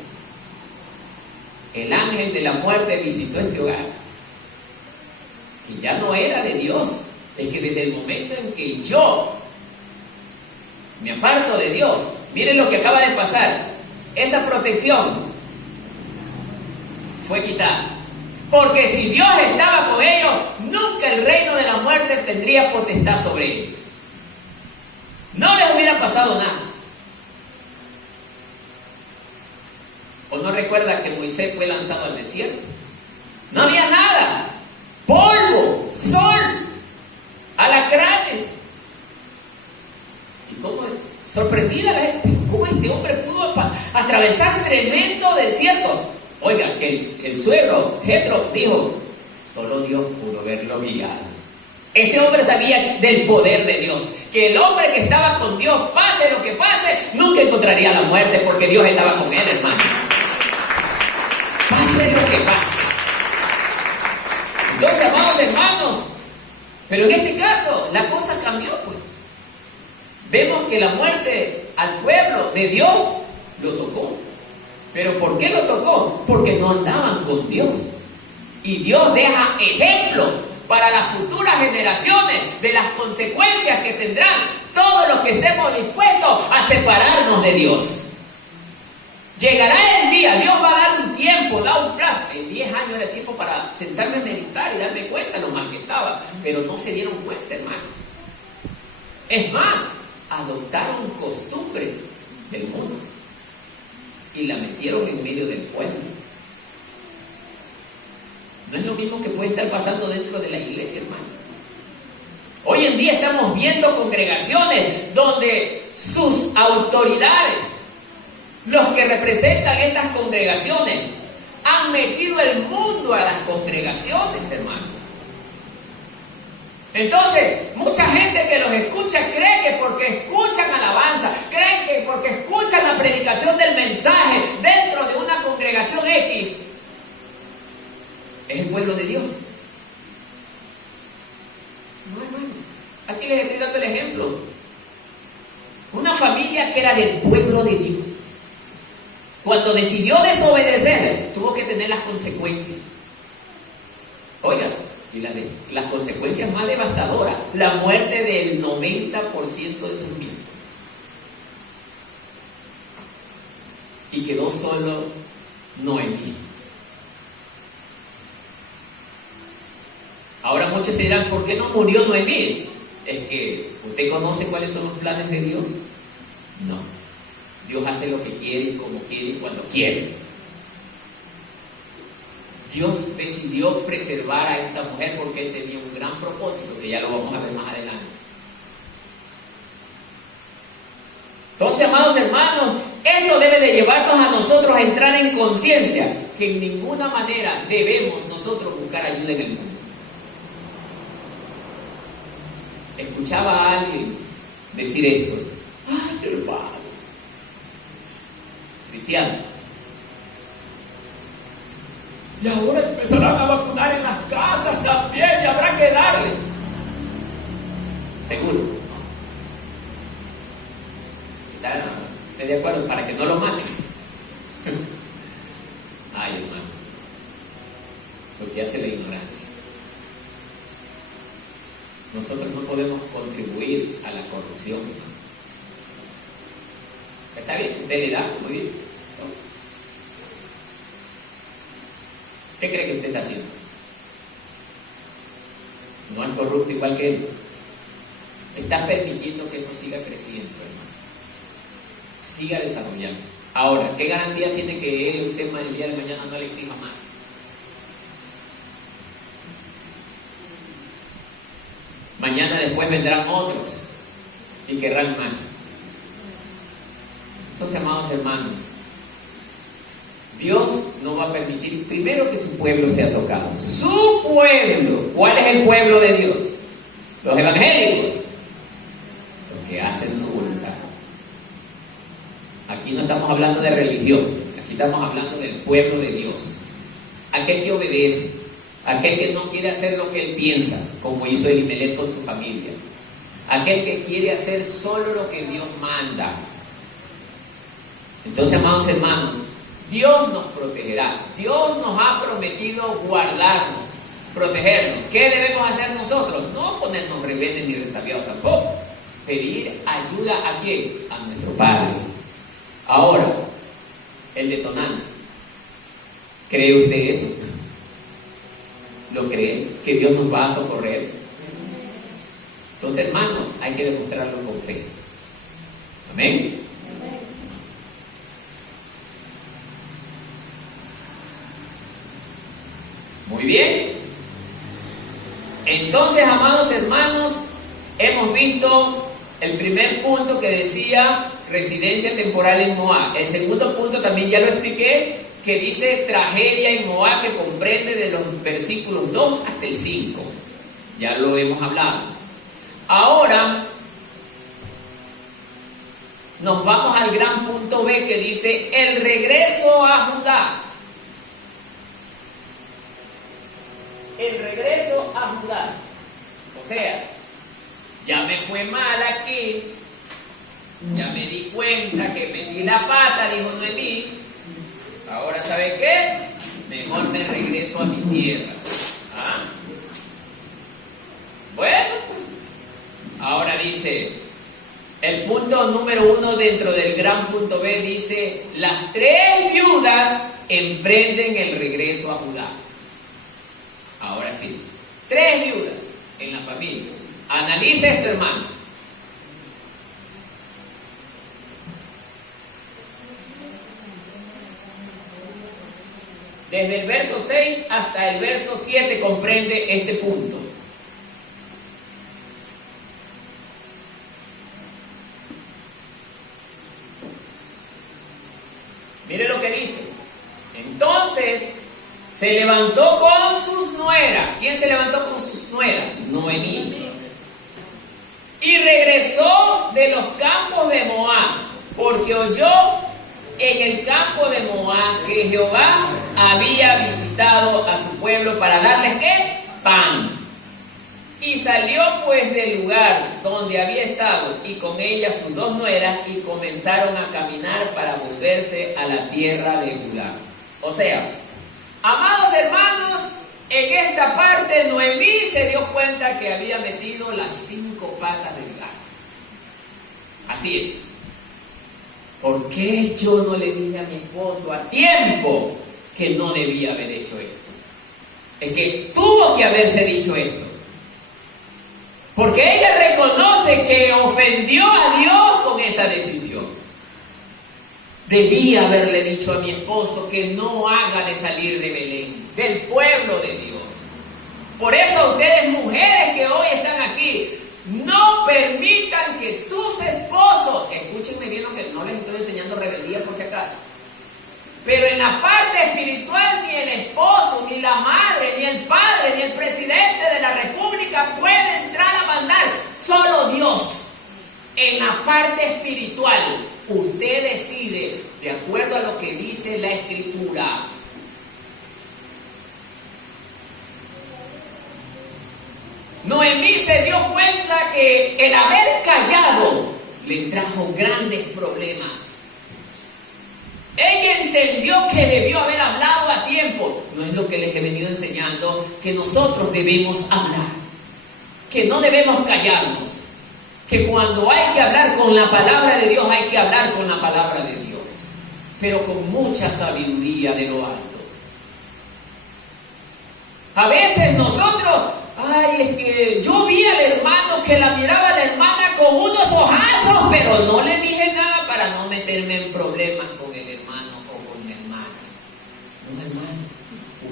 El ángel de la muerte visitó este hogar, que ya no era de Dios. Es que desde el momento en que yo me aparto de Dios, miren lo que acaba de pasar. Esa protección fue quitada. Porque si Dios estaba con ellos, nunca el reino de la muerte tendría potestad sobre ellos. No les hubiera pasado nada. ¿O no recuerda que Moisés fue lanzado al desierto? No había nada. Polvo, sol, alacranes. Y cómo sorprendida la gente, cómo este hombre pudo atravesar tremendo desierto. Oiga, que el suegro Jetro dijo, solo Dios pudo verlo guiado. Ese hombre sabía del poder de Dios, que el hombre que estaba con Dios, pase lo que pase, nunca encontraría la muerte, porque Dios estaba con él, hermano. Pase lo que pase. Entonces, amados hermanos, pero en este caso la cosa cambió, pues. Vemos que la muerte al pueblo de Dios lo tocó. ¿Pero por qué lo tocó? Porque no andaban con Dios. Y Dios deja ejemplos para las futuras generaciones de las consecuencias que tendrán todos los que estemos dispuestos a separarnos de Dios. Llegará el día, Dios va a dar un tiempo, da un plazo. En 10 años era tiempo para sentarme a meditar y darme cuenta lo mal que estaba. Pero no se dieron cuenta, hermano. Es más, adoptaron costumbres del mundo y la metieron en medio del pueblo. No es lo mismo que puede estar pasando dentro de la iglesia, hermano. Hoy en día estamos viendo congregaciones donde sus autoridades, los que representan estas congregaciones, han metido el mundo a las congregaciones, hermanos. Entonces, mucha gente que los escucha cree que porque escuchan alabanza, creen que porque escuchan la predicación del mensaje dentro de una congregación X, es el pueblo de Dios. No, hermano. Aquí les estoy dando el ejemplo. Una familia que era del pueblo de Dios, cuando decidió desobedecer, tuvo que tener las consecuencias. Oiga, y las consecuencias más devastadoras, la muerte del 90% de sus miembros. Y quedó solo Noemí. Ahora muchos se dirán, ¿por qué no murió Noemí? Es que, ¿usted conoce cuáles son los planes de Dios? No. Dios hace lo que quiere, como quiere y cuando quiere. Dios decidió preservar a esta mujer porque Él tenía un gran propósito, que ya lo vamos a ver más adelante. Entonces, amados hermanos, esto debe de llevarnos a nosotros a entrar en conciencia que en ninguna manera debemos nosotros buscar ayuda en el mundo. Escuchaba a alguien decir esto: ay, hermano, cristiano, y ahora empezarán a vacunar en las casas también y habrá que darle. Seguro. ¿Estás de acuerdo? Para que no lo maten. Ay, hermano, lo que hace la ignorancia. Nosotros no podemos contribuir a la corrupción, hermano. Está bien, usted le da, muy bien. ¿No? ¿Qué cree que usted está haciendo? No es corrupto igual que él. Está permitiendo que eso siga creciendo, hermano. Siga desarrollando. Ahora, ¿qué garantía tiene que él, usted, el día de mañana no le exija más? Mañana después vendrán otros y querrán más. Entonces, amados hermanos, Dios no va a permitir primero que su pueblo sea tocado. Su pueblo. ¿Cuál es el pueblo de Dios? Los evangélicos, los que hacen su voluntad. Aquí no estamos hablando de religión, aquí estamos hablando del pueblo de Dios. Aquel que obedece, aquel que no quiere hacer lo que él piensa, como hizo Elimelech con su familia. Aquel que quiere hacer solo lo que Dios manda. Entonces, amados hermanos, Dios nos protegerá. Dios nos ha prometido guardarnos, protegernos. ¿Qué debemos hacer nosotros? No ponernos rebeldes ni resabiados tampoco. Pedir ayuda ¿a quién? A nuestro Padre. Ahora, el detonante. ¿Cree usted eso? ¿Lo cree? ¿Que Dios nos va a socorrer? Entonces, hermanos, hay que demostrarlo con fe. Amén. Muy bien. Entonces, amados hermanos, hemos visto el primer punto que decía residencia temporal en Moab. El segundo punto también ya lo expliqué, que dice tragedia en Moab, que comprende de los versículos 2 hasta el 5. Ya lo hemos hablado. Ahora nos vamos al gran punto B, que dice el regreso a Judá. El regreso a Judá. O sea, ya me fue mal aquí, ya me di cuenta que metí la pata, dijo Noemí. Ahora, ¿sabe qué? Mejor me regreso a mi tierra. ¿Ah? Bueno, ahora dice, el punto número 1 dentro del gran punto B dice, las 3 viudas emprenden el regreso a Judá. Ahora sí, 3 viudas en la familia. Analice esto, hermano. Desde el verso 6 hasta el verso 7 comprende este punto. Mire lo que dice. Entonces se levantó con sus nueras. ¿Quién se levantó con sus nueras? Noemí. Y regresó de los campos de Moab, porque oyó en el campo de Moab que Jehová había visitado a su pueblo para darles ¿qué? Pan. Y salió pues del lugar donde había estado y con ella sus 2 nueras y comenzaron a caminar para volverse a la tierra de Judá. O sea, amados hermanos, en esta parte Noemí se dio cuenta que había metido las 5 patas del gato. Así es. ¿Por qué yo no le dije a mi esposo a tiempo que no debía haber hecho esto? Es que tuvo que haberse dicho esto. Porque ella reconoce que ofendió a Dios con esa decisión. Debía haberle dicho a mi esposo que no haga de salir de Belén, del pueblo de Dios. Por eso ustedes, mujeres que hoy están aquí, no permitan que sus esposos, escúchenme bien lo que no les estoy enseñando rebeldía por si acaso, pero en la parte espiritual ni el esposo, ni la madre, ni el padre, ni el presidente de la república puede entrar a mandar, solo Dios. En la parte espiritual, usted decide de acuerdo a lo que dice la Escritura. Noemí se dio cuenta que el haber callado le trajo grandes problemas. Ella entendió que debió haber hablado a tiempo. No es lo que les he venido enseñando, que nosotros debemos hablar, que no debemos callarnos, que cuando hay que hablar con la palabra de Dios, hay que hablar con la palabra de Dios, pero con mucha sabiduría de lo alto. A veces nosotros, es que yo vi al hermano que la miraba a la hermana con unos ojazos, pero no le dije nada para no meterme en problemas con el hermano o con la hermana. No, hermano,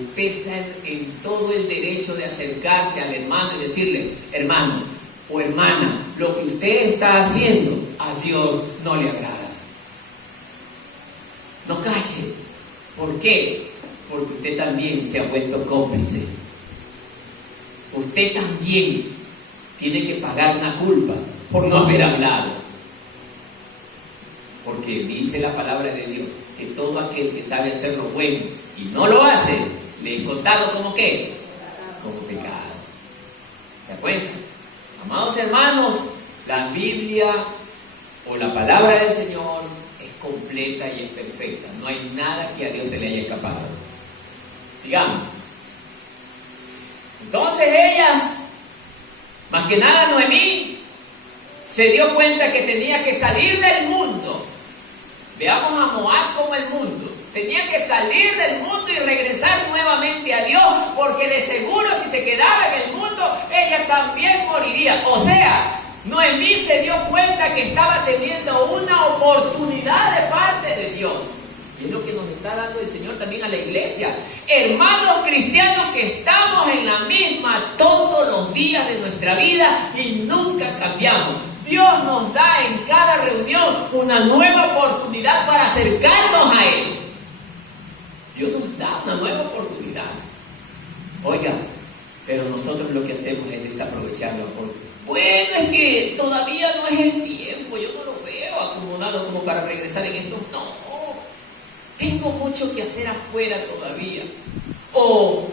usted está en todo el derecho de acercarse al hermano y decirle, hermano o hermana, lo que usted está haciendo a Dios no le agrada. No calle. ¿Por qué? Porque usted también se ha vuelto cómplice. Usted también tiene que pagar una culpa por no haber hablado. Porque dice la palabra de Dios que todo aquel que sabe hacer lo bueno y no lo hace, le es contado como ¿qué? Como pecado. ¿Se da cuenta? Amados hermanos, la Biblia o la palabra del Señor es completa y es perfecta. No hay nada que a Dios se le haya escapado. Sigamos. Entonces ellas, más que nada Noemí, se dio cuenta que tenía que salir del mundo. Veamos a Moab como el mundo. Tenía que salir del mundo y regresar nuevamente a Dios, porque de seguro si se quedaba en el mundo, ella también moriría. O sea, Noemí se dio cuenta que estaba teniendo una oportunidad de parte de Dios. Y es lo que nos está dando el Señor también a la iglesia. Hermanos cristianos que estamos en la misma todos los días de nuestra vida y nunca cambiamos. Dios nos da en cada reunión una nueva oportunidad para acercarnos a Él. Dios nos da una nueva oportunidad. Oiga, pero nosotros lo que hacemos es desaprovecharlo. Bueno, es que todavía no es el tiempo, yo no lo veo acomodado como para regresar en esto. No, tengo mucho que hacer afuera todavía. O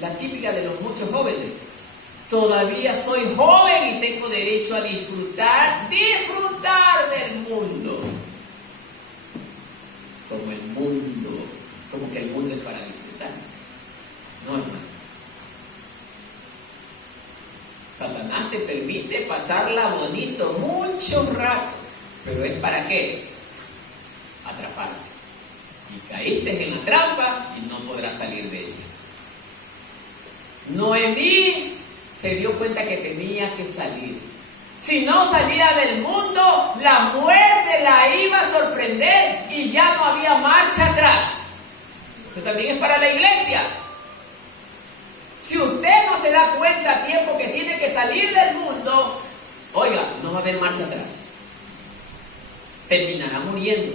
la típica de los muchos jóvenes: todavía soy joven y tengo derecho a disfrutar del mundo. Como que el mundo es para disfrutar. No, hermano. Satanás te permite pasarla bonito mucho rato, pero ¿es para qué? Atraparte. Y caíste en la trampa y no podrás salir de ella. Noemí se dio cuenta que tenía que salir. Si no salía del mundo, la muerte la iba a sorprender y ya no había marcha atrás. Esto también es para la iglesia. Si usted no se da cuenta a tiempo que tiene que salir del mundo, oiga, no va a haber marcha atrás. Terminará muriendo.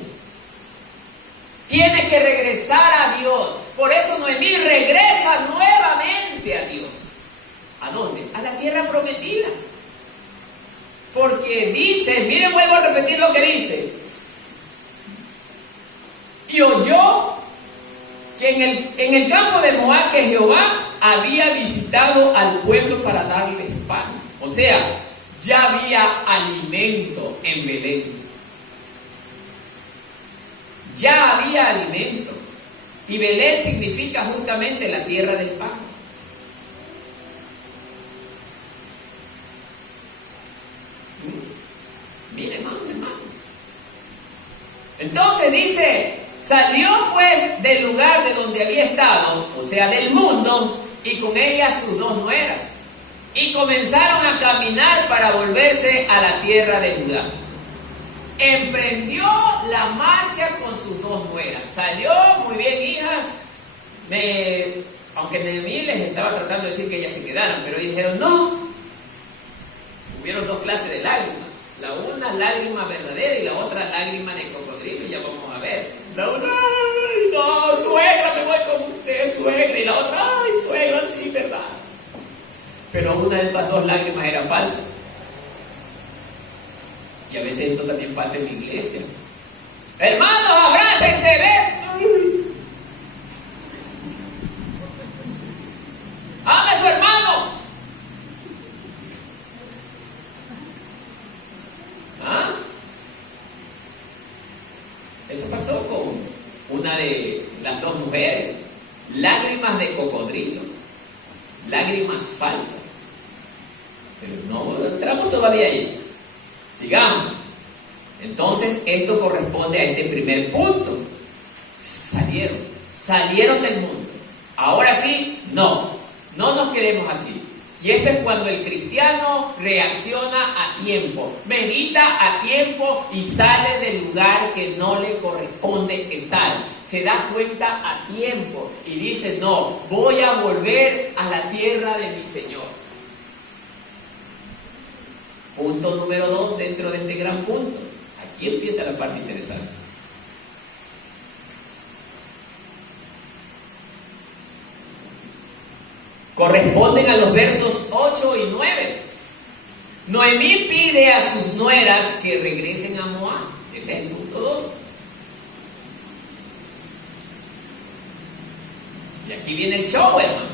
Tiene que regresar a Dios. Por eso Noemí regresa nuevamente a Dios. ¿A dónde? A la tierra prometida. Porque dice, miren, vuelvo a repetir lo que dice. Y oyó que en el campo de Moab que Jehová había visitado al pueblo para darles pan. O sea, ya había alimento en Belén. Ya había alimento. Y Belén significa justamente la tierra del pan. Mire, hermano. Entonces dice: salió pues del lugar de donde había estado, o sea, del mundo, y con ella sus dos nueras, y comenzaron a caminar para volverse a la tierra de Judá. Emprendió la marcha con sus dos nueras. Salió, muy bien, hija. Aunque Noemí les estaba tratando de decir que ellas se quedaran, pero ellos dijeron no. Hubieron dos clases de lágrimas. La una lágrima verdadera y la otra lágrima de cocodrilo, y ya vamos a ver. La una, ay, no, suegra, me voy con usted, suegra. Y la otra, ay, suegra, sí, verdad. Pero una de esas dos lágrimas era falsa. Y a veces esto también pasa en la iglesia. Hermanos, abrácense, ven. Ame a su hermano. ¿Ah? Eso pasó con una de las dos mujeres. Lágrimas de cocodrilo. Lágrimas falsas. Pero no entramos todavía ahí. Sigamos. Entonces, esto corresponde a este primer punto. Salieron del mundo. Ahora sí, no nos quedemos aquí. Y esto es cuando el cristiano reacciona a tiempo, medita a tiempo y sale del lugar que no le corresponde estar. Se da cuenta a tiempo y dice: no, voy a volver a la tierra de mi Señor. Punto número 2 dentro de este gran punto. Aquí empieza la parte interesante. Corresponden a los versos 8 y 9. Noemí pide a sus nueras que regresen a Moab. Ese es el punto 2. Y aquí viene el show, hermano.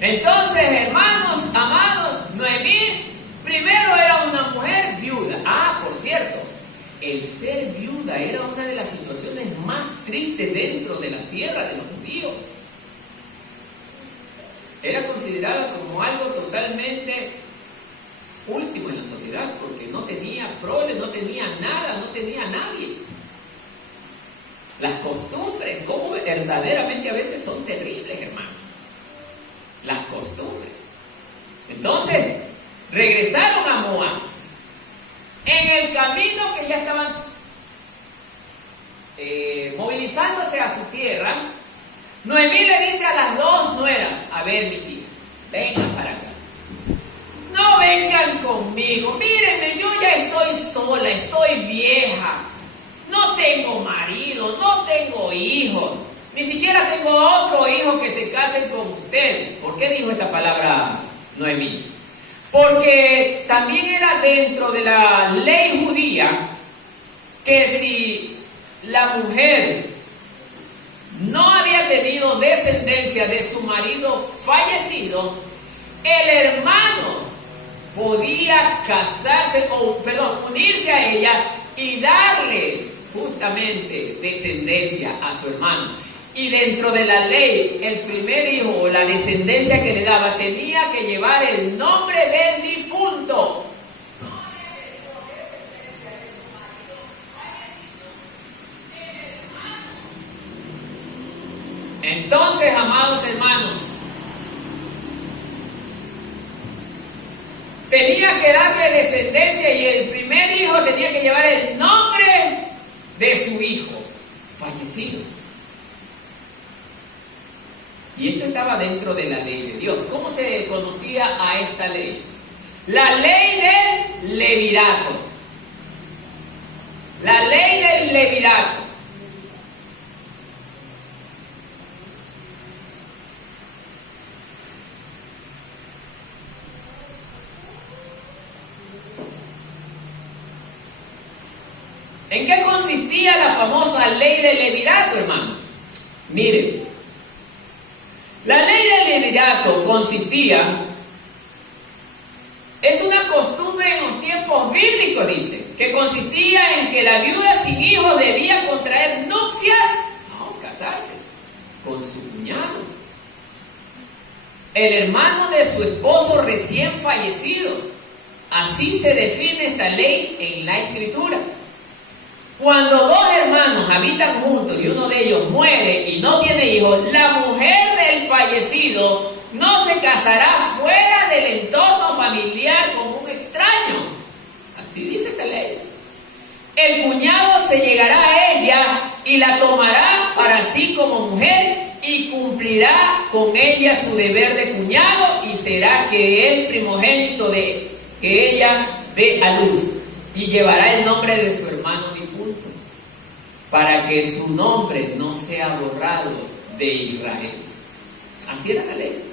Entonces, hermanos, amados, Noemí primero era una mujer viuda. Por cierto, el ser viuda era una de las situaciones más tristes dentro de la tierra de los judíos. Era considerada como algo totalmente último en la sociedad, porque no tenía prole, no tenía nada, no tenía nadie. Las costumbres, como verdaderamente a veces son terribles, hermanos. Las costumbres. Entonces, regresaron a Moab. En el camino que ya estaban movilizándose a su tierra, Noemí le dice a las dos nueras: a ver, mis hijas, vengan para acá. No vengan conmigo. Mírenme, yo ya estoy sola, estoy vieja. No tengo marido, no tengo hijos. Ni siquiera tengo otro hijo que se case con ustedes. ¿Por qué dijo esta palabra Noemí? Porque también era dentro de la ley judía que si la mujer no había tenido descendencia de su marido fallecido, el hermano podía casarse, unirse a ella y darle justamente descendencia a su hermano. Y dentro de la ley, el primer hijo o la descendencia que le daba tenía que llevar el nombre del difunto. Entonces, amados hermanos, tenía que darle descendencia y el primer hijo tenía que llevar el nombre de su hijo fallecido. Y esto estaba dentro de la ley de Dios. ¿Cómo se conocía a esta ley? La ley del levirato. La ley del levirato. ¿En qué consistía la famosa ley del levirato, hermano? Miren. La ley del levirato consistía, es una costumbre en los tiempos bíblicos, dice, que consistía en que la viuda sin hijos debía contraer nupcias, no, casarse, con su cuñado, el hermano de su esposo recién fallecido. Así se define esta ley en la Escritura. Cuando dos hermanos habitan juntos y uno de ellos muere y no tiene hijos, la mujer del fallecido no se casará fuera del entorno familiar con un extraño. Así dice esta ley. El cuñado se llegará a ella y la tomará para sí como mujer y cumplirá con ella su deber de cuñado y será que el primogénito de que ella dé a luz y llevará el nombre de su hermano difunto para que su nombre no sea borrado de Israel. Así era la ley.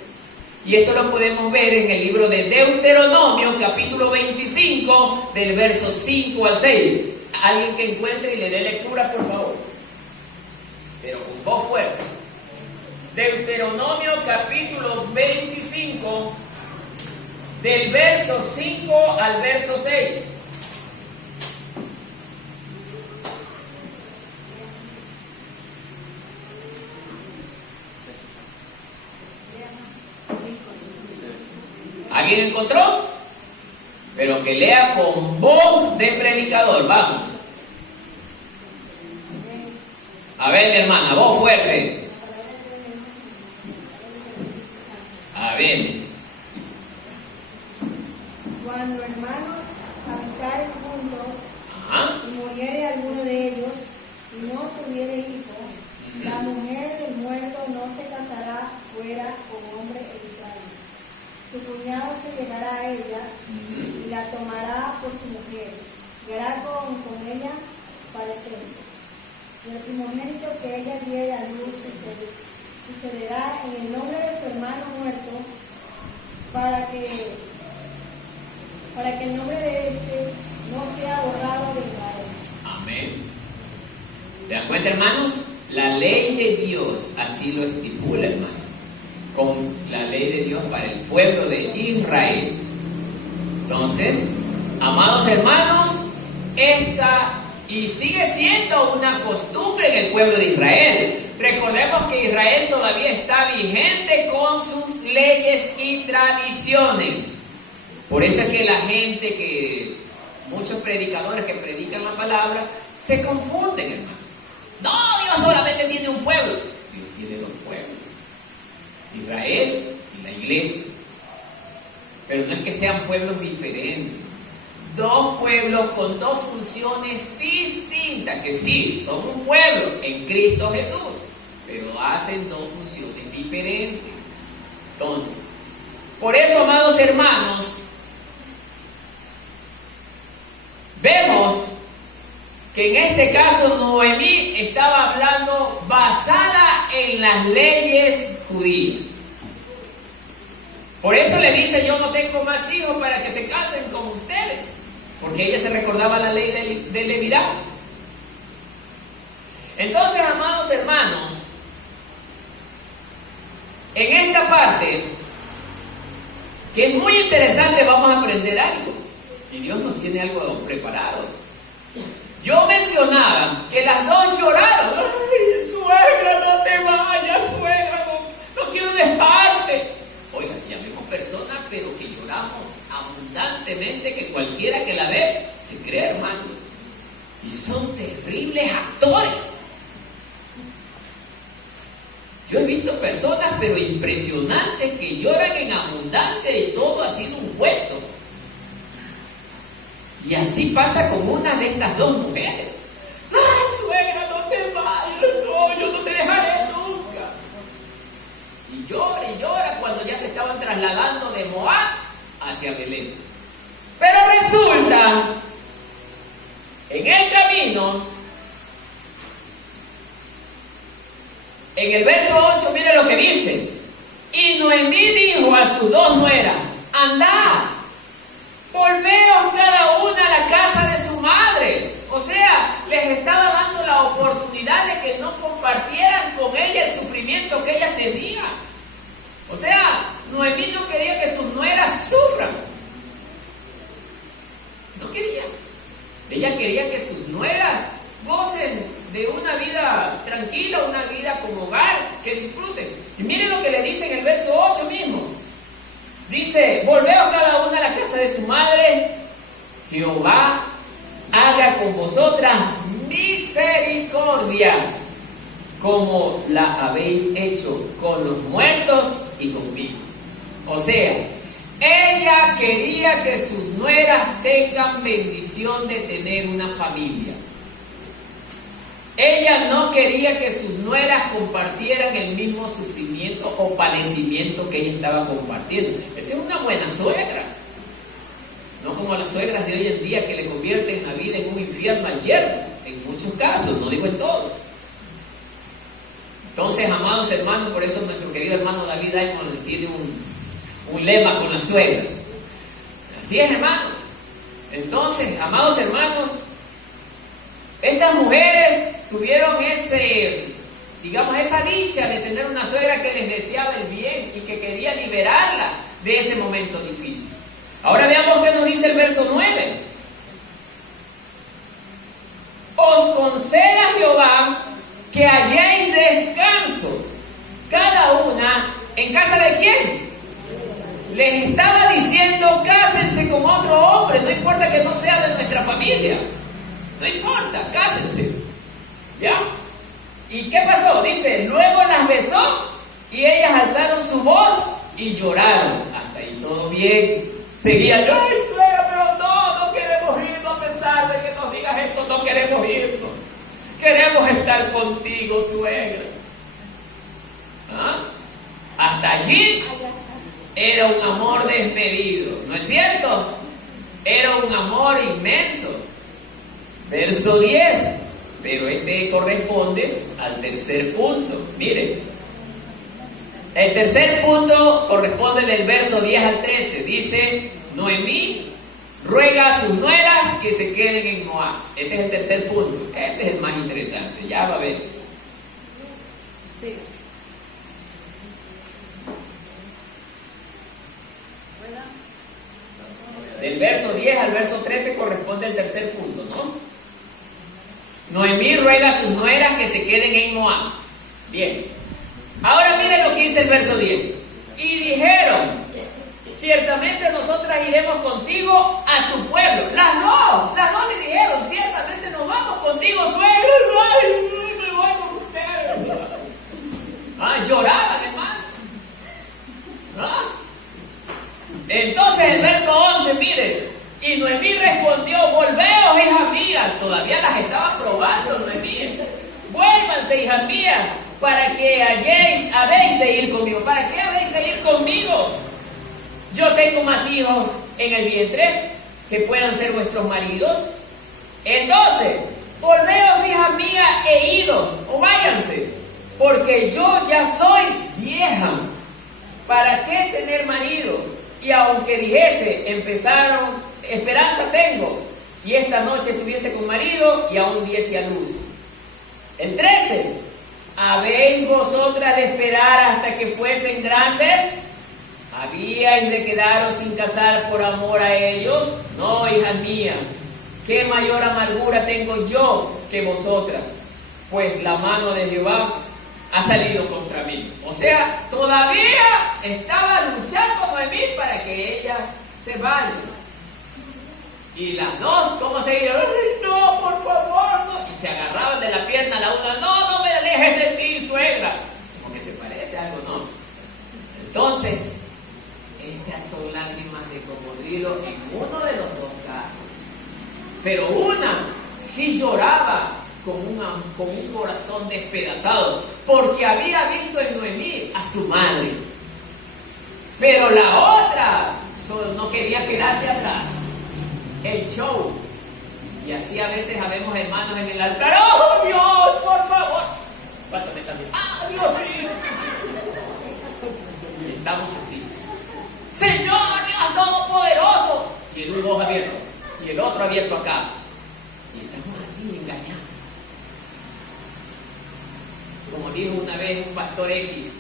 Y esto lo podemos ver en el libro de Deuteronomio, capítulo 25, del verso 5 al 6. Alguien que encuentre y le dé lectura, por favor. Pero con voz fuerte. Deuteronomio, capítulo 25, del verso 5 al verso 6. ¿Alguien encontró? Pero que lea con voz de predicador. Vamos. A ver, mi hermana, voz fuerte. A ver. Cuando hermanos habitaren juntos Ajá. y muriere alguno de ellos y no tuviere hijo, la mujer del muerto no se casará fuera con hombre extraño. Su cuñado se llegará a ella y la tomará por su mujer y hará con ella para siempre. Y el primogénito que ella diere a luz sucederá en el nombre de su hermano muerto para que el nombre de éste no sea borrado de Israel. Amén. ¿Se dan cuenta, hermanos? La ley de Dios así lo estipula, hermano. Con la ley de Dios para el pueblo de Israel. Entonces, amados hermanos, esta y sigue siendo una costumbre en el pueblo de Israel. Recordemos que Israel todavía está vigente con sus leyes y tradiciones. Por eso es que la gente muchos predicadores que predican la palabra, se confunden, hermano. No, Dios Dios solamente tiene un pueblo. Dios tiene dos pueblos, Israel y la iglesia. Pero no es que sean pueblos diferentes. Dos pueblos con dos funciones distintas, que sí, son un pueblo en Cristo Jesús, pero hacen dos funciones diferentes. Entonces, por eso, amados hermanos, vemos que en este caso Noemí estaba hablando basada en las leyes judías. Por eso le dice: yo no tengo más hijos para que se casen con ustedes, porque ella se recordaba la ley del levirato. Entonces, amados hermanos, en esta parte, que es muy interesante, vamos a aprender algo. Y Dios nos tiene algo preparado. Yo mencionaba que las dos lloraron. ¡Ay, suegra, no te vayas, suegra! No quiero dejarte. Oiga, ya vemos personas, pero que lloramos abundantemente, que cualquiera que la ve se cree hermano. Y son terribles actores. Yo he visto personas, pero impresionantes, que lloran en abundancia y todo ha sido un cuento. Y así pasa con una de estas dos mujeres. ¡Ay, suegra, no te vayas! No, yo no te dejaré nunca. Y llora cuando ya se estaban trasladando de Moab hacia Belén. Pero resulta, en el camino, en el verso 8, mire lo que dice: y Noemí dijo a sus dos nueras: andad, volveos cada una a la casa de su madre. O sea, les estaba dando la oportunidad de que no compartieran con ella el sufrimiento que ella tenía. O sea, Noemí no quería que sus nueras sufran. No quería. Ella quería que sus nueras gocen de una vida tranquila, una vida con hogar, que disfruten. Y miren lo que le dice en el verso 8 mismo. Dice: volveos cada una a la casa de su madre. Jehová haga con vosotras misericordia, como la habéis hecho con los muertos y conmigo. O sea, ella quería que sus nueras tengan bendición de tener una familia. Ella no quería que sus nueras compartieran el mismo sufrimiento o padecimiento que ella estaba compartiendo. Esa es una buena suegra. No como las suegras de hoy en día, que le convierten la vida en un infierno al yerno. En muchos casos, no digo en todos. Entonces, amados hermanos, por eso nuestro querido hermano David Aymon tiene un lema con las suegras. Así es, hermanos. Entonces, amados hermanos, estas mujeres tuvieron esa dicha de tener una suegra que les deseaba el bien y que quería liberarla de ese momento difícil. Ahora veamos qué nos dice el verso 9. Os conceda Jehová que halléis descanso, cada una en casa de quién. Les estaba diciendo: cásense con otro hombre, no importa que no sea de nuestra familia. No importa, cásense. ¿Ya? ¿Y qué pasó? Dice: luego las besó y ellas alzaron su voz y lloraron. Hasta ahí todo bien. Seguían: ay, suegra, pero no queremos irnos a pesar de que nos digas esto, no queremos irnos. Queremos estar contigo, suegra. ¿Ah? Hasta allí era un amor desmedido, ¿no es cierto? Era un amor inmenso. Verso 10, pero este corresponde al tercer punto. Miren, el tercer punto corresponde del verso 10 al 13. Dice: Noemí ruega a sus nueras que se queden en Moab. Ese es el tercer punto. Este es el más interesante, ya va a ver. Sí. Del verso 10 al verso 13 corresponde el tercer punto, ¿no? Noemí ruega a sus nueras que se queden en Moab. Bien. Ahora miren lo que dice el verso 10. Y dijeron: ciertamente nosotras iremos contigo a tu pueblo. Las dos le dijeron: ciertamente nos vamos contigo, suegra. Ay, me voy suegras todavía las estaba probando Noemí. Vuélvanse, hijas mías, para que habéis de ir conmigo. ¿Para qué habéis de ir conmigo? Yo tengo más hijos en el vientre que puedan ser vuestros maridos. Entonces, volveos, hijas mías, e idos, o váyanse, porque yo ya soy vieja. ¿Para qué tener marido? Y aunque dijese, esperanza tengo, y esta noche estuviese con marido, y aún diese a luz. El 13, ¿habéis vosotras de esperar hasta que fuesen grandes? ¿Habíais de quedaros sin casar por amor a ellos? No, hijas mías, ¿qué mayor amargura tengo yo que vosotras? Pues la mano de Jehová ha salido contra mí. O sea, todavía estaba luchando Noemí para que ella se vaya. Y las dos, ¿cómo seguían? ¡Ay, no, por favor, no! Y se agarraban de la pierna la una. No me alejes de ti, suegra. Como que se parece algo, ¿no? Entonces, esas son lágrimas de cocodrilo en uno de los dos casos. Pero una sí lloraba con un corazón despedazado, porque había visto en Noemí a su madre. Pero la otra no quería quedarse atrás. El show. Y así a veces habemos hermanos en el altar. ¡Oh, Dios, por favor! Pátame también. ¡Ah, Dios mío! Y estamos así. Señor, Dios Todopoderoso. Y el un ojo abierto. Y el otro abierto acá. Y estamos así engañados. Como dijo una vez un pastor X,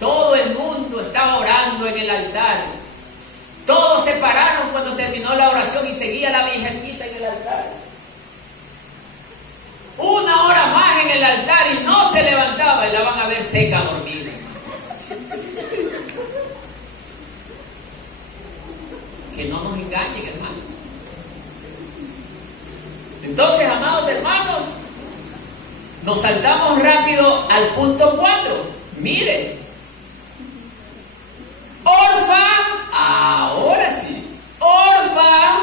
todo el mundo estaba orando en el altar. Todos se pararon cuando terminó la oración y seguía la viejecita en el altar. 1 hora más en el altar y no se levantaba, y la van a ver seca, dormida. Que no nos engañen, hermanos. Entonces, amados hermanos, nos saltamos rápido al punto 4. Miren, Orfa, ahora sí, Orfa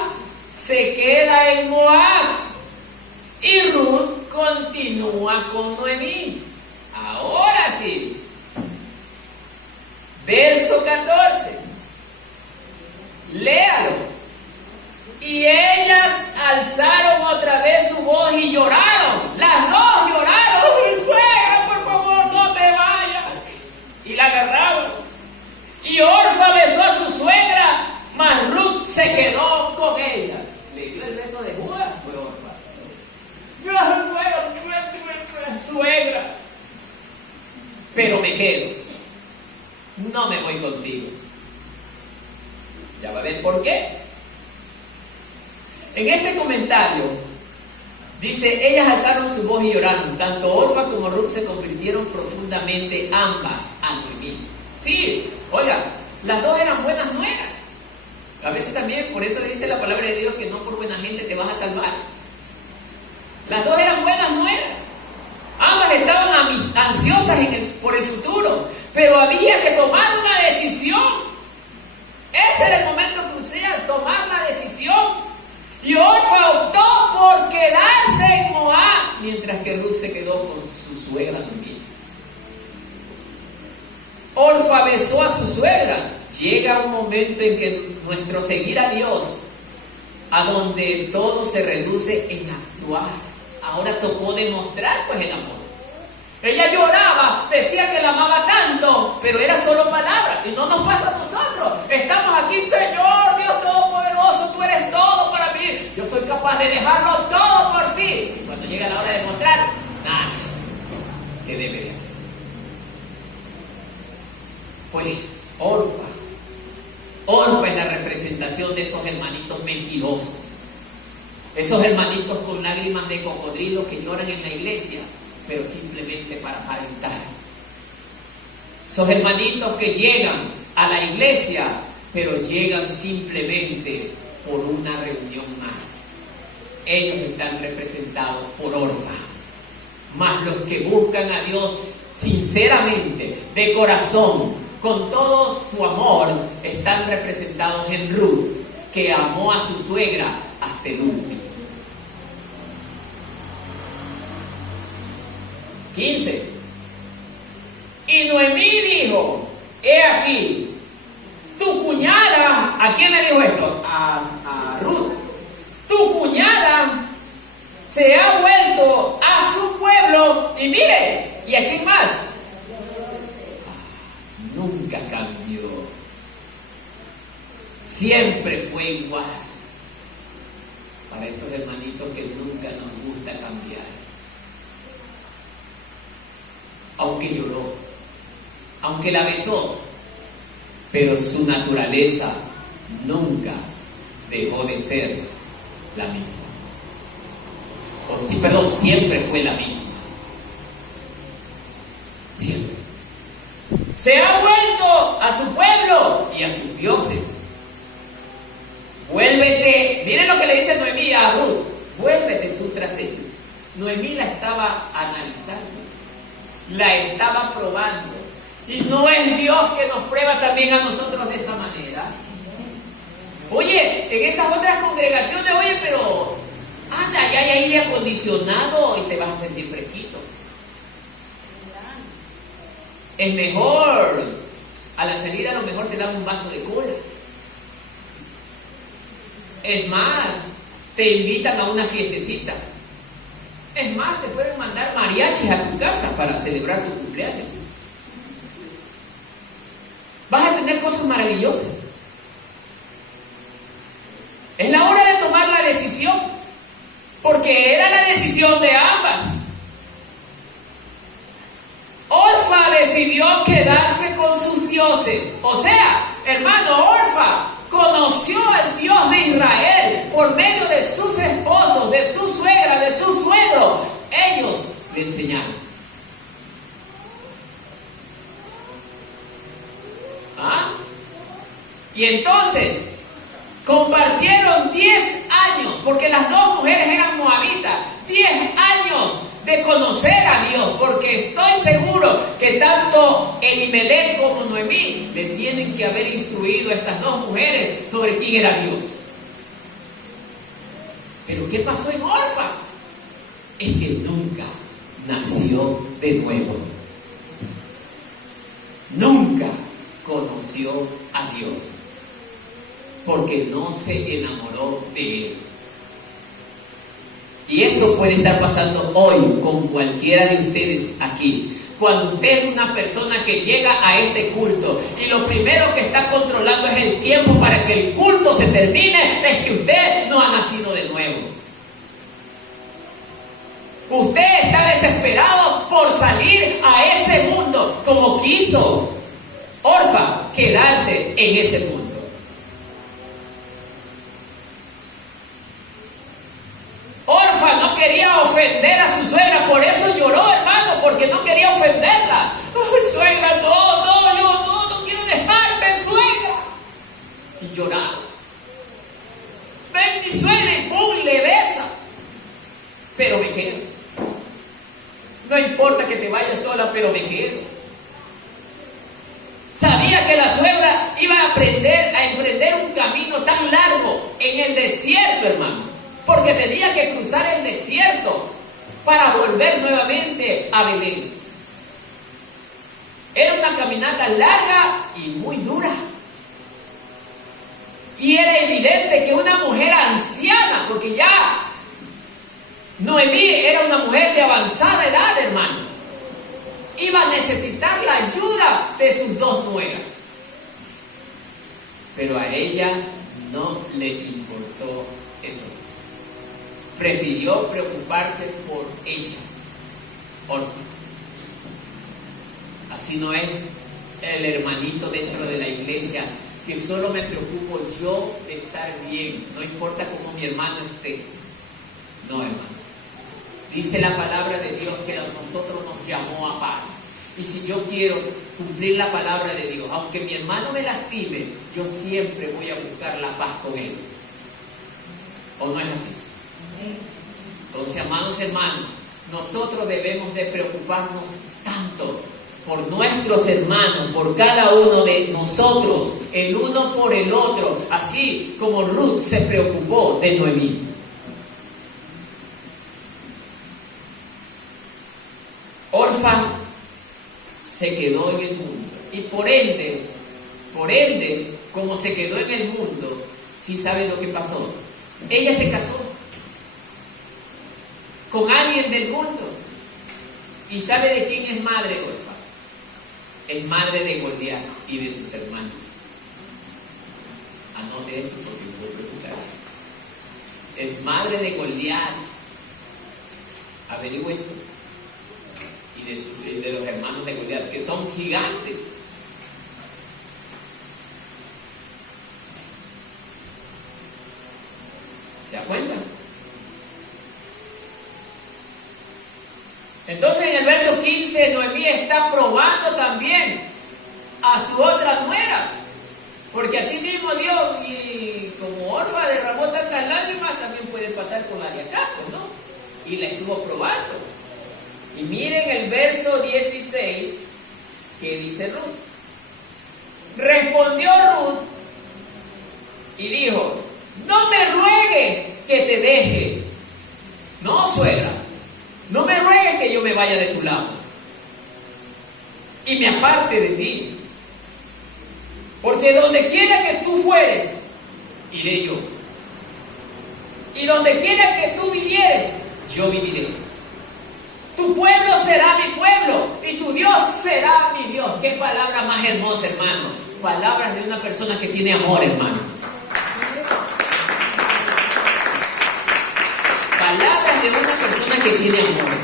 se queda en Moab y Ruth continúa con Noemí. Ahora sí, verso 14, léalo. Y ellas alzaron otra vez su voz y lloraron. Las dos lloraron. Suegra, por favor, no te vayas. Y la agarraban. Y Orfa besó a su suegra, mas Ruth se quedó con ella. Le dio el beso de Judas, fue Orfa. Suegra. Pero me quedo. No me voy contigo. Ya va a ver por qué. En este comentario dice, ellas alzaron su voz y lloraron. Tanto Orfa como Ruth se convirtieron profundamente ambas a Noemí. Sí, oiga, las dos eran buenas nueras. A veces también, por eso dice la palabra de Dios que no por buena gente te vas a salvar. Las dos eran buenas nueras. Ambas estaban ansiosas por el futuro, pero había que tomar una decisión. Ese era el momento crucial, tomar la decisión. Y Orfa optó por quedarse en Moab, mientras que Ruth se quedó con su suegra también. Orfa besó a su suegra. Llega un momento en que nuestro seguir a Dios, a donde todo se reduce en actuar. Ahora tocó demostrar pues el amor. Ella lloraba, decía que la amaba tanto, pero era solo palabras. Y no nos pasa a nosotros. Estamos aquí, Señor, Dios Todopoderoso, tú eres todo para mí. Yo soy capaz de dejarlo todo por ti. Y cuando llega la hora de mostrar, nada. ¿Qué debe de hacer? Pues Orfa es la representación de esos hermanitos mentirosos. Esos hermanitos con lágrimas de cocodrilo que lloran en la iglesia, pero simplemente para aparentar. Esos hermanitos que llegan a la iglesia, pero llegan simplemente por una reunión más. Ellos están representados por Orfa. Mas los que buscan a Dios sinceramente, de corazón, con todo su amor, están representados en Ruth, que amó a su suegra hasta el último. 15. Y Noemí dijo, he aquí, tu cuñada, ¿a quién le dijo esto? A Ruth. Tu cuñada se ha vuelto a su pueblo, y mire, ¿y a quién más? Nunca cambió. Siempre fue igual. Para esos hermanitos que nunca nos gusta cambiar. Aunque lloró, aunque la besó, pero su naturaleza nunca dejó de ser la misma. Siempre fue la misma. Siempre. Se ha vuelto a su pueblo y a sus dioses. Vuélvete, miren lo que le dice Noemí a Ruth, vuélvete tú tras ella. Noemí la estaba analizando, la estaba probando. Y no es Dios que nos prueba también a nosotros de esa manera. Oye, en esas otras congregaciones, oye, pero anda, ya hay aire acondicionado y te vas a sentir fresquito. Es mejor, a la salida a lo mejor te dan un vaso de cola. Es más, te invitan a una fiestecita. Es más, te pueden mandar mariachis a tu casa para celebrar tu cumpleaños. Vas a tener cosas maravillosas. Es la hora de tomar la decisión, porque era la decisión de ambas. Orfa decidió quedarse con sus dioses. O sea, hermano, Orfa conoció al Dios de Israel por medio de sus esposos, de su suegra, de su suegro. Ellos le enseñaron. Y entonces compartieron 10 años, porque las dos mujeres eran moabitas, 10 años de conocer a Dios, porque estoy seguro que tanto Elimelech como Noemí le tienen que haber instruido a estas dos mujeres sobre quién era Dios. Pero ¿qué pasó en Orfa? Es que nunca nació de nuevo. Nunca conoció a Dios, porque no se enamoró de Él. Y eso puede estar pasando hoy con cualquiera de ustedes aquí. Cuando usted es una persona que llega a este culto y lo primero que está controlando es el tiempo para que el culto se termine, es que usted no ha nacido de nuevo. Usted está desesperado por salir a ese mundo, como quiso Orfa quedarse en ese mundo. Orfa no quería ofender a su suegra, por eso lloró, hermano, porque no quería ofenderla. Ay, suegra, yo no quiero dejarte, suegra. Y lloraba. Ven mi suegra y pum, le besa. Pero me quedo. No importa que te vayas sola, pero me quedo. Sabía que la suegra iba a emprender un camino tan largo en el desierto, hermano, porque tenía que cruzar el desierto para volver nuevamente a Belén. Era una caminata larga y muy dura. Y era evidente que una mujer anciana, porque ya Noemí era una mujer de avanzada edad, hermano, iba a necesitar la ayuda de sus dos nueras. Pero a ella no le importó eso. Prefirió preocuparse por ella. Orfa. Así no es el hermanito dentro de la iglesia, que solo me preocupo yo de estar bien, no importa cómo mi hermano esté. No, hermano. Dice la palabra de Dios que a nosotros nos llamó a paz. Y si yo quiero cumplir la palabra de Dios, aunque mi hermano me lastime, yo siempre voy a buscar la paz con él. ¿O no es así? Entonces, amados hermanos, nosotros debemos de preocuparnos tanto por nuestros hermanos, por cada uno de nosotros, el uno por el otro, así como Ruth se preocupó de Noemí. Orfa se quedó en el mundo. Y por ende, como se quedó en el mundo, ¿sí sabe lo que pasó? Ella se casó con alguien del mundo. ¿Y sabe de quién es madre Orfa? Es madre de Goliat y de sus hermanos. Anote esto porque me voy a preocupar. Es madre de Goliat. Averigüe esto. Y de los hermanos de Goliat, que son gigantes. ¿Se da cuenta? Entonces en el verso 15, Noemí está probando también a su otra nuera. Porque así mismo Dios, y como Orfa derramó tantas lágrimas, también puede pasar con la de acá, ¿no? Y la estuvo probando. Y miren el verso 16 que dice Ruth. Respondió Ruth y dijo: no me ruegues que te deje. No, suegra, no me ruegues que yo me vaya de tu lado y me aparte de ti. Porque donde quiera que tú fueres, iré yo. Y donde quiera que tú vivieres, yo viviré. Tu pueblo será mi pueblo y tu Dios será mi Dios. Qué palabra más hermosa, hermano. Palabras de una persona que tiene amor, hermano. Palabras de una persona que tiene amor.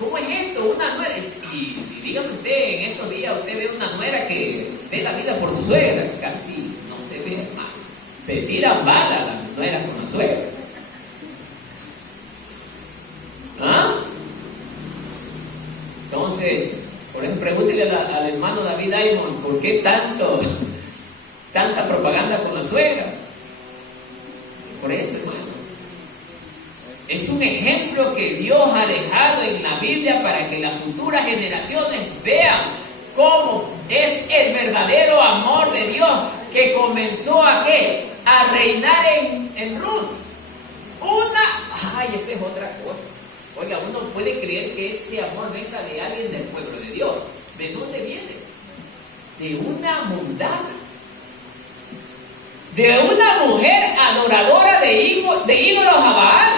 ¿Cómo es esto? Una nuera. Y dígame usted, en estos días usted ve una nuera que ve la vida por su suegra. Casi no se ve, hermano. Se tiran balas las nueras con la suegra. ¿Ah? Entonces, por eso pregúntele al hermano David Aymon, ¿por qué tanta propaganda con la suegra? Por eso, hermano. Es un ejemplo que Dios ha dejado en la Biblia para que las futuras generaciones vean cómo es el verdadero amor de Dios que comenzó a ¿qué? A reinar en Ruth. Esta es otra cosa. Oiga, uno puede creer que ese amor venga de alguien del pueblo de Dios. ¿De dónde viene? De una mundana. De una mujer adoradora de ídolos a Baal.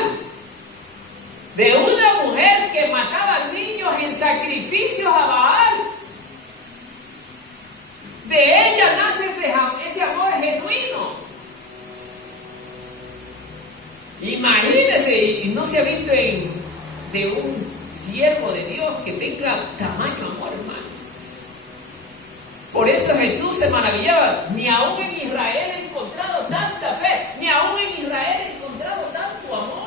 De una mujer que mataba niños en sacrificios a Baal. De ella nace ese amor genuino. Imagínense, y no se ha visto de un siervo de Dios que tenga tamaño amor, hermano. Por eso Jesús se maravillaba. Ni aún en Israel he encontrado tanta fe, ni aún en Israel he encontrado tanto amor.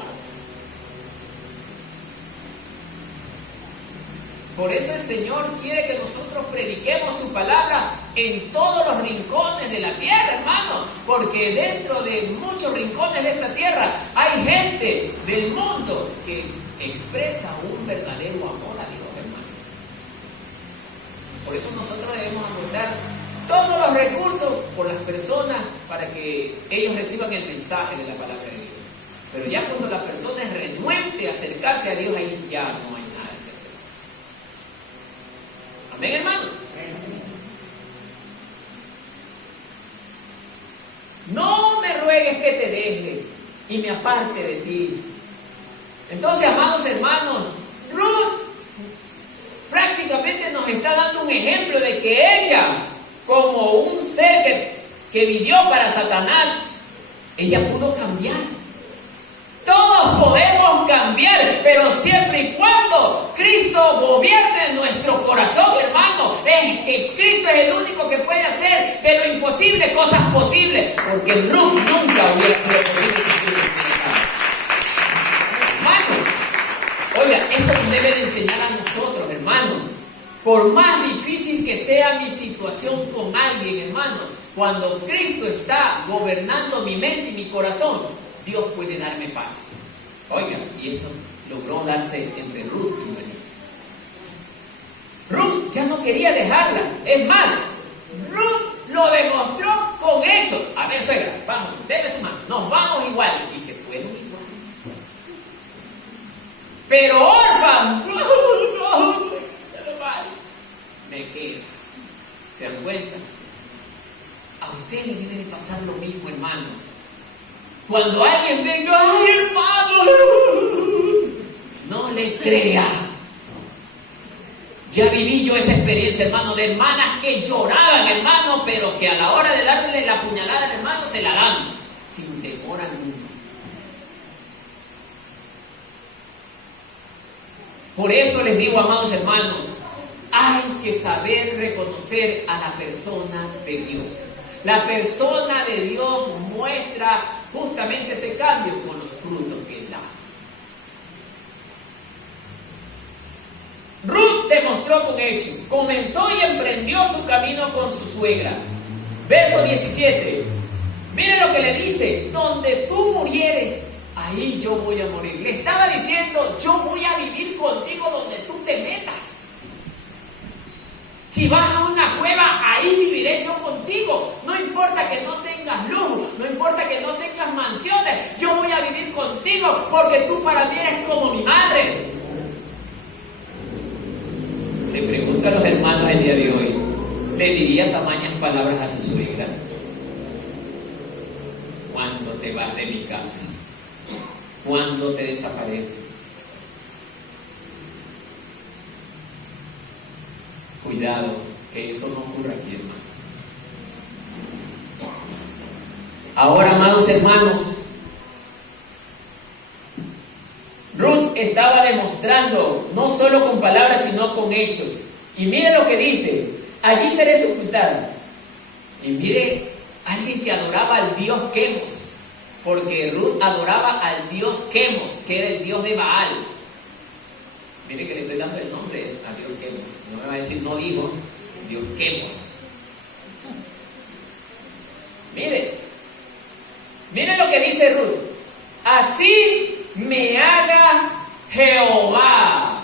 Por eso el Señor quiere que nosotros prediquemos su palabra en todos los rincones de la tierra, hermano. Porque dentro de muchos rincones de esta tierra hay gente del mundo que expresa un verdadero amor a Dios, hermano. Por eso nosotros debemos aportar todos los recursos por las personas para que ellos reciban el mensaje de la palabra de Dios. Pero ya cuando la persona es renuente a acercarse a Dios, ahí ya no hay nada que hacer. Amén, hermanos. No me ruegues que te deje y me aparte de ti. Entonces, amados hermanos, Ruth prácticamente nos está dando un ejemplo de que ella, como un ser que vivió para Satanás, ella pudo cambiar. Todos podemos cambiar, pero siempre y cuando Cristo gobierne nuestro corazón, hermano. Es que Cristo es el único que puede hacer de lo imposible cosas posibles, porque Ruth nunca hubiera sido posible si Cristo estuviera acá. Hermano, oiga, esto nos debe de enseñar a nosotros, hermanos. Por más difícil que sea mi situación con alguien, hermano, cuando Cristo está gobernando mi mente y mi corazón, Dios puede darme paz. Oiga, y esto logró darse entre Ruth y Noemí. Ruth ya no quería dejarla. Es más, Ruth lo demostró con hechos. A ver, suegra, vamos, déme su mano. Nos vamos igual. Y se fueron igual. Pero Orfa, hermano, cuando alguien venga, ¡ay, hermano! No le crea. Ya viví yo esa experiencia, hermano, de hermanas que lloraban, hermano, pero que a la hora de darle la puñalada al hermano se la dan, sin temor alguno. Por eso les digo, amados hermanos, hay que saber reconocer a la persona de Dios. La persona de Dios muestra justamente ese cambio con los frutos que da. Ruth demostró con hechos, comenzó y emprendió su camino con su suegra. Verso 17. Miren lo que le dice: donde tú murieres, ahí yo voy a morir. Le estaba diciendo: yo voy a vivir contigo donde tú te metas. Si vas a una cueva, ahí viviré yo contigo. No importa que no tengas lujo, no importa que no tengas mansiones, yo voy a vivir contigo porque tú para mí eres como mi madre. Le pregunto a los hermanos el día de hoy, ¿le diría tamañas palabras a su suegra? ¿Cuándo te vas de mi casa? ¿Cuándo te desapareces? Cuidado, que eso no ocurra aquí, hermano. Ahora, amados hermanos, Ruth estaba demostrando, no solo con palabras, sino con hechos. Y mire lo que dice: allí seré sepultada. Y mire, alguien que adoraba al dios Quemos, porque Ruth adoraba al dios Quemos, que era el dios de Baal. Mire que le estoy dando el nombre a Dios Quemos. No me va a decir, no dijo, Dios Quemos. Mire lo que dice Ruth: así me haga Jehová.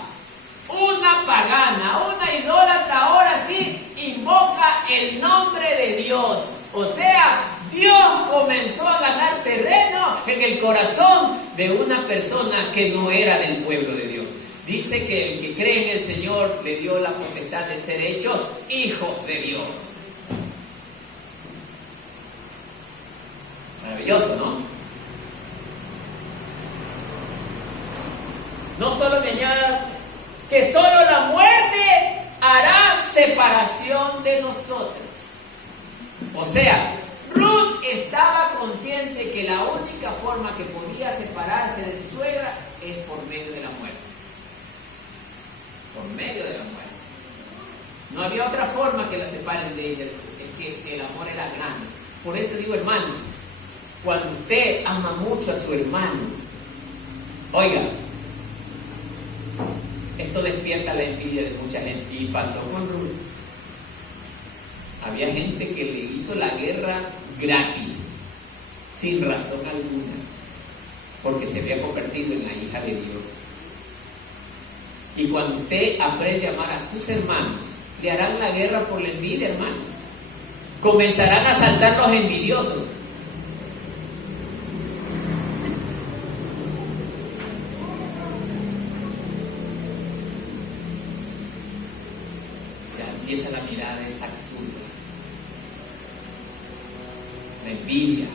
Una pagana, una idólatra, ahora sí invoca el nombre de Dios. O sea, Dios comenzó a ganar terreno en el corazón de una persona que no era del pueblo de Dios. Dice que el que cree en el Señor le dio la potestad de ser hechos hijos de Dios. Maravilloso, ¿no? No solo me añada que solo la muerte hará separación de nosotros. O sea, Ruth estaba consciente que la única forma que podía separarse de su suegra es por medio de la muerte. Por medio de la muerte. No había otra forma que la separen de ella. Es que el amor era grande. Por eso digo, hermano, cuando usted ama mucho a su hermano, oiga, esto despierta la envidia de mucha gente. Y pasó con Ruth. Había gente que le hizo la guerra gratis, sin razón alguna, porque se había convertido en la hija de Dios. Y cuando usted aprende a amar a sus hermanos, le harán la guerra por la envidia, hermano. Comenzarán a saltar los envidiosos. Ya empieza la mirada esa absurda, la envidia.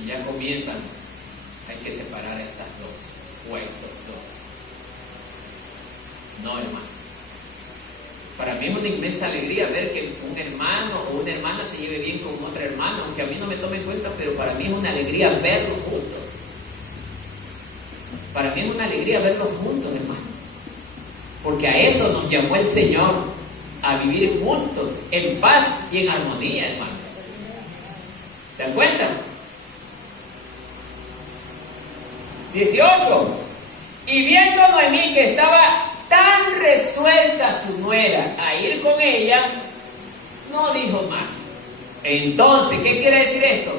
Y ya comienzan, hay que separar a estas dos. O estos dos. No, hermano. Para mí es una inmensa alegría ver que un hermano o una hermana se lleve bien con otra hermana, aunque a mí no me tome en cuenta, pero para mí es una alegría verlos juntos. Para mí es una alegría verlos juntos, hermano. Porque a eso nos llamó el Señor, a vivir juntos, en paz y en armonía, hermano. ¿Se dan cuenta? 18. Y viendo Noemí que estaba tan resuelta su nuera a ir con ella, no dijo más. Entonces, ¿qué quiere decir esto?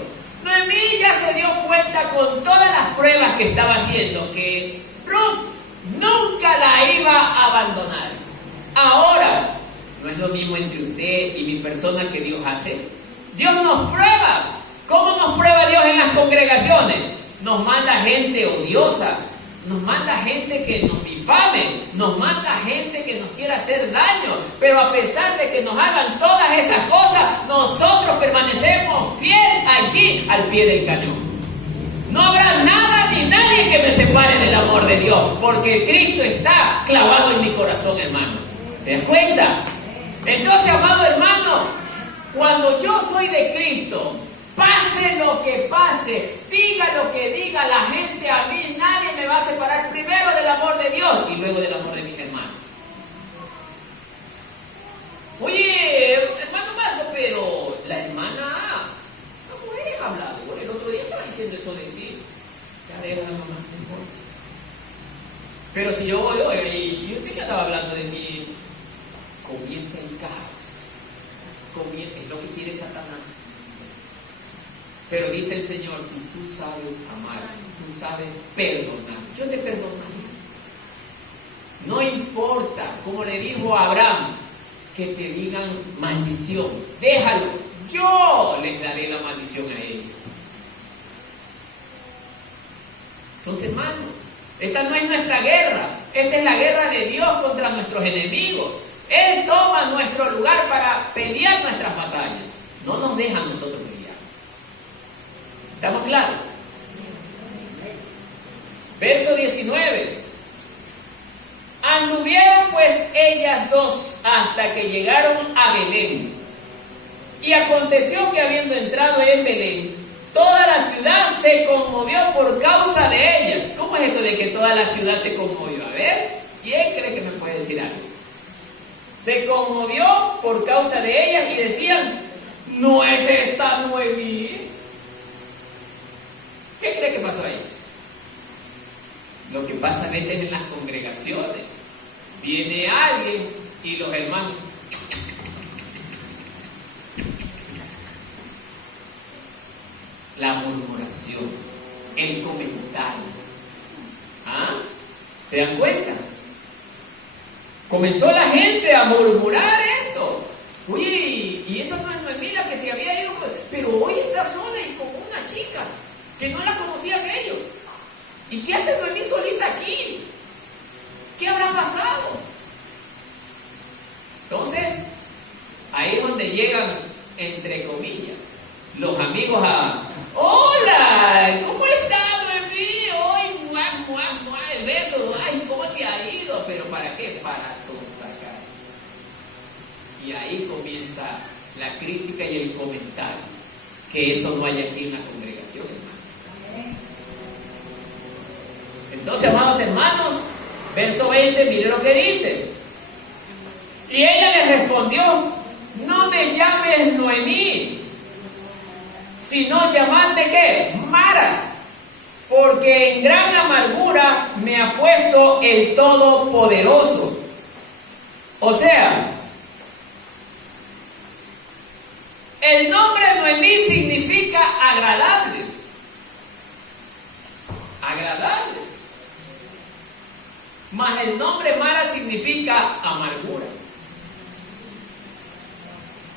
Noemí ya se dio cuenta con todas las pruebas que estaba haciendo que Ruth nunca la iba a abandonar. Ahora, no es lo mismo entre usted y mi persona que Dios hace. Dios nos prueba. ¿Cómo nos prueba Dios en las congregaciones? Nos manda gente odiosa, nos manda gente que nos difame, nos manda gente que nos quiera hacer daño, pero a pesar de que nos hagan todas esas cosas, nosotros permanecemos fiel allí al pie del cañón. No habrá nada ni nadie que me separe del amor de Dios, porque Cristo está clavado en mi corazón, hermano. ¿Se dan cuenta? Entonces, amado hermano, cuando yo soy de Cristo, pase lo que pase, diga lo que diga la gente, a mí nadie me va a separar primero del amor de Dios y luego del amor de mis hermanos. Oye, hermano Marco, pero la hermana, la mujer es habladora, el otro día estaba diciendo eso de ti. Ya déjala, mamá, no importa. Pero si yo voy hoy y usted que estaba hablando de mí, comienza el caos. Es lo que quiere Satanás. Pero dice el Señor, si tú sabes amar, tú sabes perdonar, yo te perdonaría. No importa, como le dijo a Abraham, que te digan maldición, déjalo, yo les daré la maldición a ellos. Entonces, hermano, esta no es nuestra guerra, esta es la guerra de Dios contra nuestros enemigos. Él toma nuestro lugar para pelear nuestras batallas, no nos deja a nosotros pelear. ¿Estamos claros? Verso 19. Anduvieron pues ellas dos hasta que llegaron a Belén. Y aconteció que habiendo entrado en Belén, toda la ciudad se conmovió por causa de ellas. ¿Cómo es esto de que toda la ciudad se conmovió? A ver, ¿quién cree que me puede decir algo? Se conmovió por causa de ellas y decían, ¿no es esta Noemí? ¿Qué cree que pasó ahí? Lo que pasa a veces en las congregaciones. Viene alguien y los hermanos. La murmuración, el comentario. ¿Ah? ¿Se dan cuenta? Comenzó la gente a murmurar esto. Oye, y esa no es Noemí la que se había ido, pero hoy está sola y con una chica que no la conocían ellos. ¿Y qué hace Noemí solita aquí? ¿Qué habrá pasado? Entonces, ahí es donde llegan, entre comillas, los amigos a... ¡Hola! ¿Cómo estás, Noemí? Hoy, el beso. ¡Ay, cómo te ha ido! ¿Pero para qué? Para sonsacar. Y ahí comienza la crítica y el comentario. Que eso no hay aquí en la congregación, hermano. Entonces, amados hermanos, verso 20, mire lo que dice. Y ella le respondió, no me llames Noemí, sino llamadme ¿qué? Mara, porque en gran amargura me ha puesto el Todopoderoso. O sea, el nombre Noemí significa agradable. Agradable. Mas el nombre Mara significa amargura.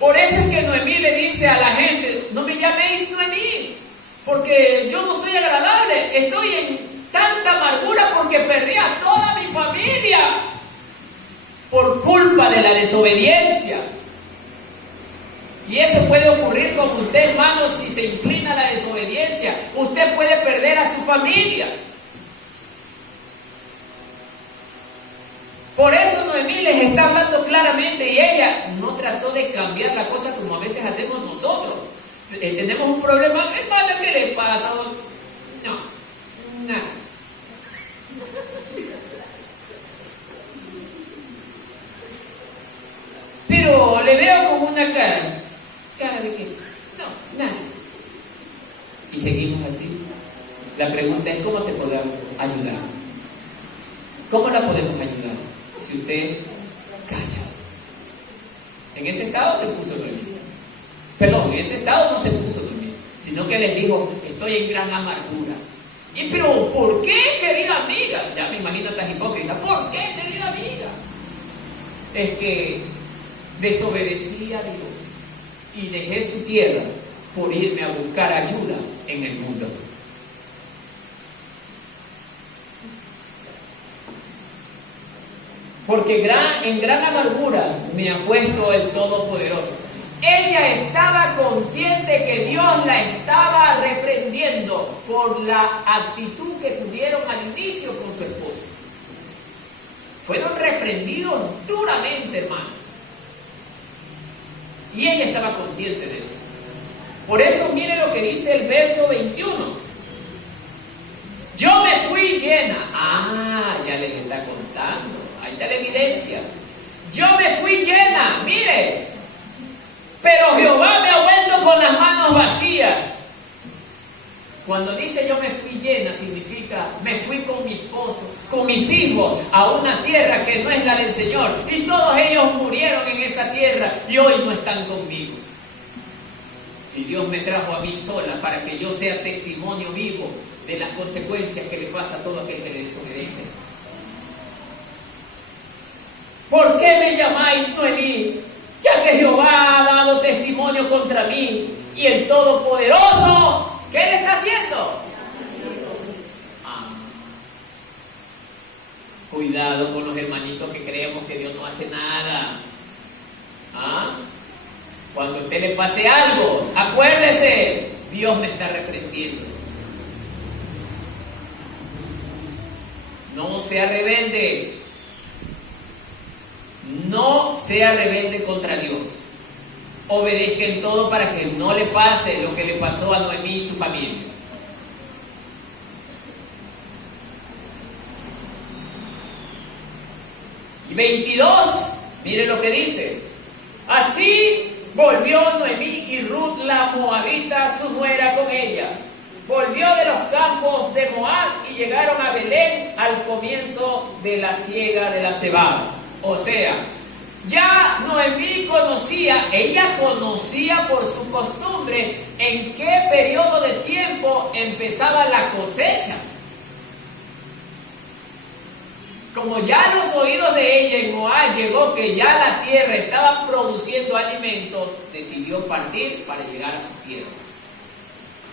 Por eso es que Noemí le dice a la gente, no me llaméis Noemí, porque yo no soy agradable, estoy en tanta amargura porque perdí a toda mi familia por culpa de la desobediencia. Y eso puede ocurrir con usted, hermano, si se inclina a la desobediencia. Usted puede perder a su familia. Por eso Noemí les está hablando claramente y ella no trató de cambiar la cosa como a veces hacemos nosotros. Tenemos un problema, hermano, ¿qué le pasa? No, nada. Pero le veo como una cara. ¿Cara de qué? No, nada. Y seguimos así. La pregunta es, ¿cómo te podemos ayudar? ¿Cómo la podemos ayudar? Si usted calla. En ese estado se puso Noemí. Perdón, en ese estado no se puso Noemí, sino que les dijo, estoy en gran amargura. Y pero, ¿por qué, querida amiga? Ya me imagino tan hipócrita. ¿Por qué, querida amiga? Es que desobedecí a Dios y dejé su tierra por irme a buscar ayuda en el mundo. porque en gran amargura me ha puesto el Todopoderoso. Ella estaba consciente que Dios la estaba reprendiendo por la actitud que tuvieron al inicio con su esposo. Fueron reprendidos duramente, hermano. Y ella estaba consciente de eso. Por eso mire lo que dice el verso 21. Yo me fui llena. Ya les está contando. Ahí está la evidencia. Yo me fui llena, mire. Pero Jehová me ha vuelto con las manos vacías. Cuando dice yo me fui llena, significa me fui con mi esposo, con mis hijos, a una tierra que no es la del Señor. Y todos ellos murieron en esa tierra y hoy no están conmigo. Y Dios me trajo a mí sola para que yo sea testimonio vivo de las consecuencias que le pasa a todo aquel que le desobedece. ¿Por qué me llamáis Noemí? Ya que Jehová ha dado testimonio contra mí y el Todopoderoso, ¿qué le está haciendo? Cuidado con los hermanitos que creemos que Dios no hace nada. Cuando a usted le pase algo, acuérdese, Dios me está reprendiendo. No sea rebelde. No sea rebelde contra Dios. Obedezca en todo para que no le pase lo que le pasó a Noemí y su familia. Y 22, mire lo que dice. Así volvió Noemí y Ruth la moabita, su nuera, con ella. Volvió de los campos de Moab y llegaron a Belén al comienzo de la siega de la cebada. O sea, ya Noemí ella conocía por su costumbre en qué periodo de tiempo empezaba la cosecha. Como ya los oídos de ella en Moab llegó que ya la tierra estaba produciendo alimentos, decidió partir para llegar a su tierra.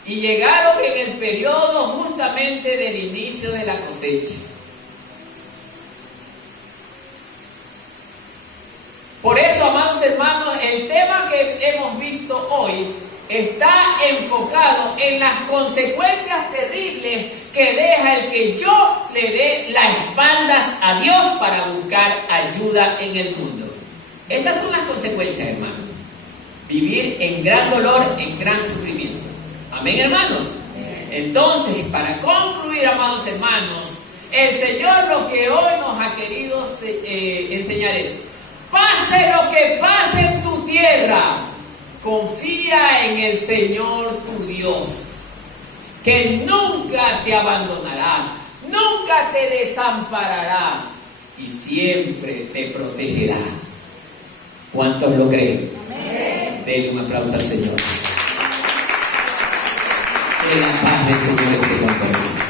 Y llegaron en el periodo justamente del inicio de la cosecha. Por eso, amados hermanos, el tema que hemos visto hoy está enfocado en las consecuencias terribles que deja el que yo le dé las espaldas a Dios para buscar ayuda en el mundo. Estas son las consecuencias, hermanos. Vivir en gran dolor, en gran sufrimiento. Amén, hermanos. Entonces, para concluir, amados hermanos, el Señor lo que hoy nos ha querido enseñar es: pase lo que pase en tu tierra, confía en el Señor tu Dios, que nunca te abandonará, nunca te desamparará y siempre te protegerá. ¿Cuántos lo creen? Amén. Denle un aplauso al Señor. Que la paz del Señor esté con todos.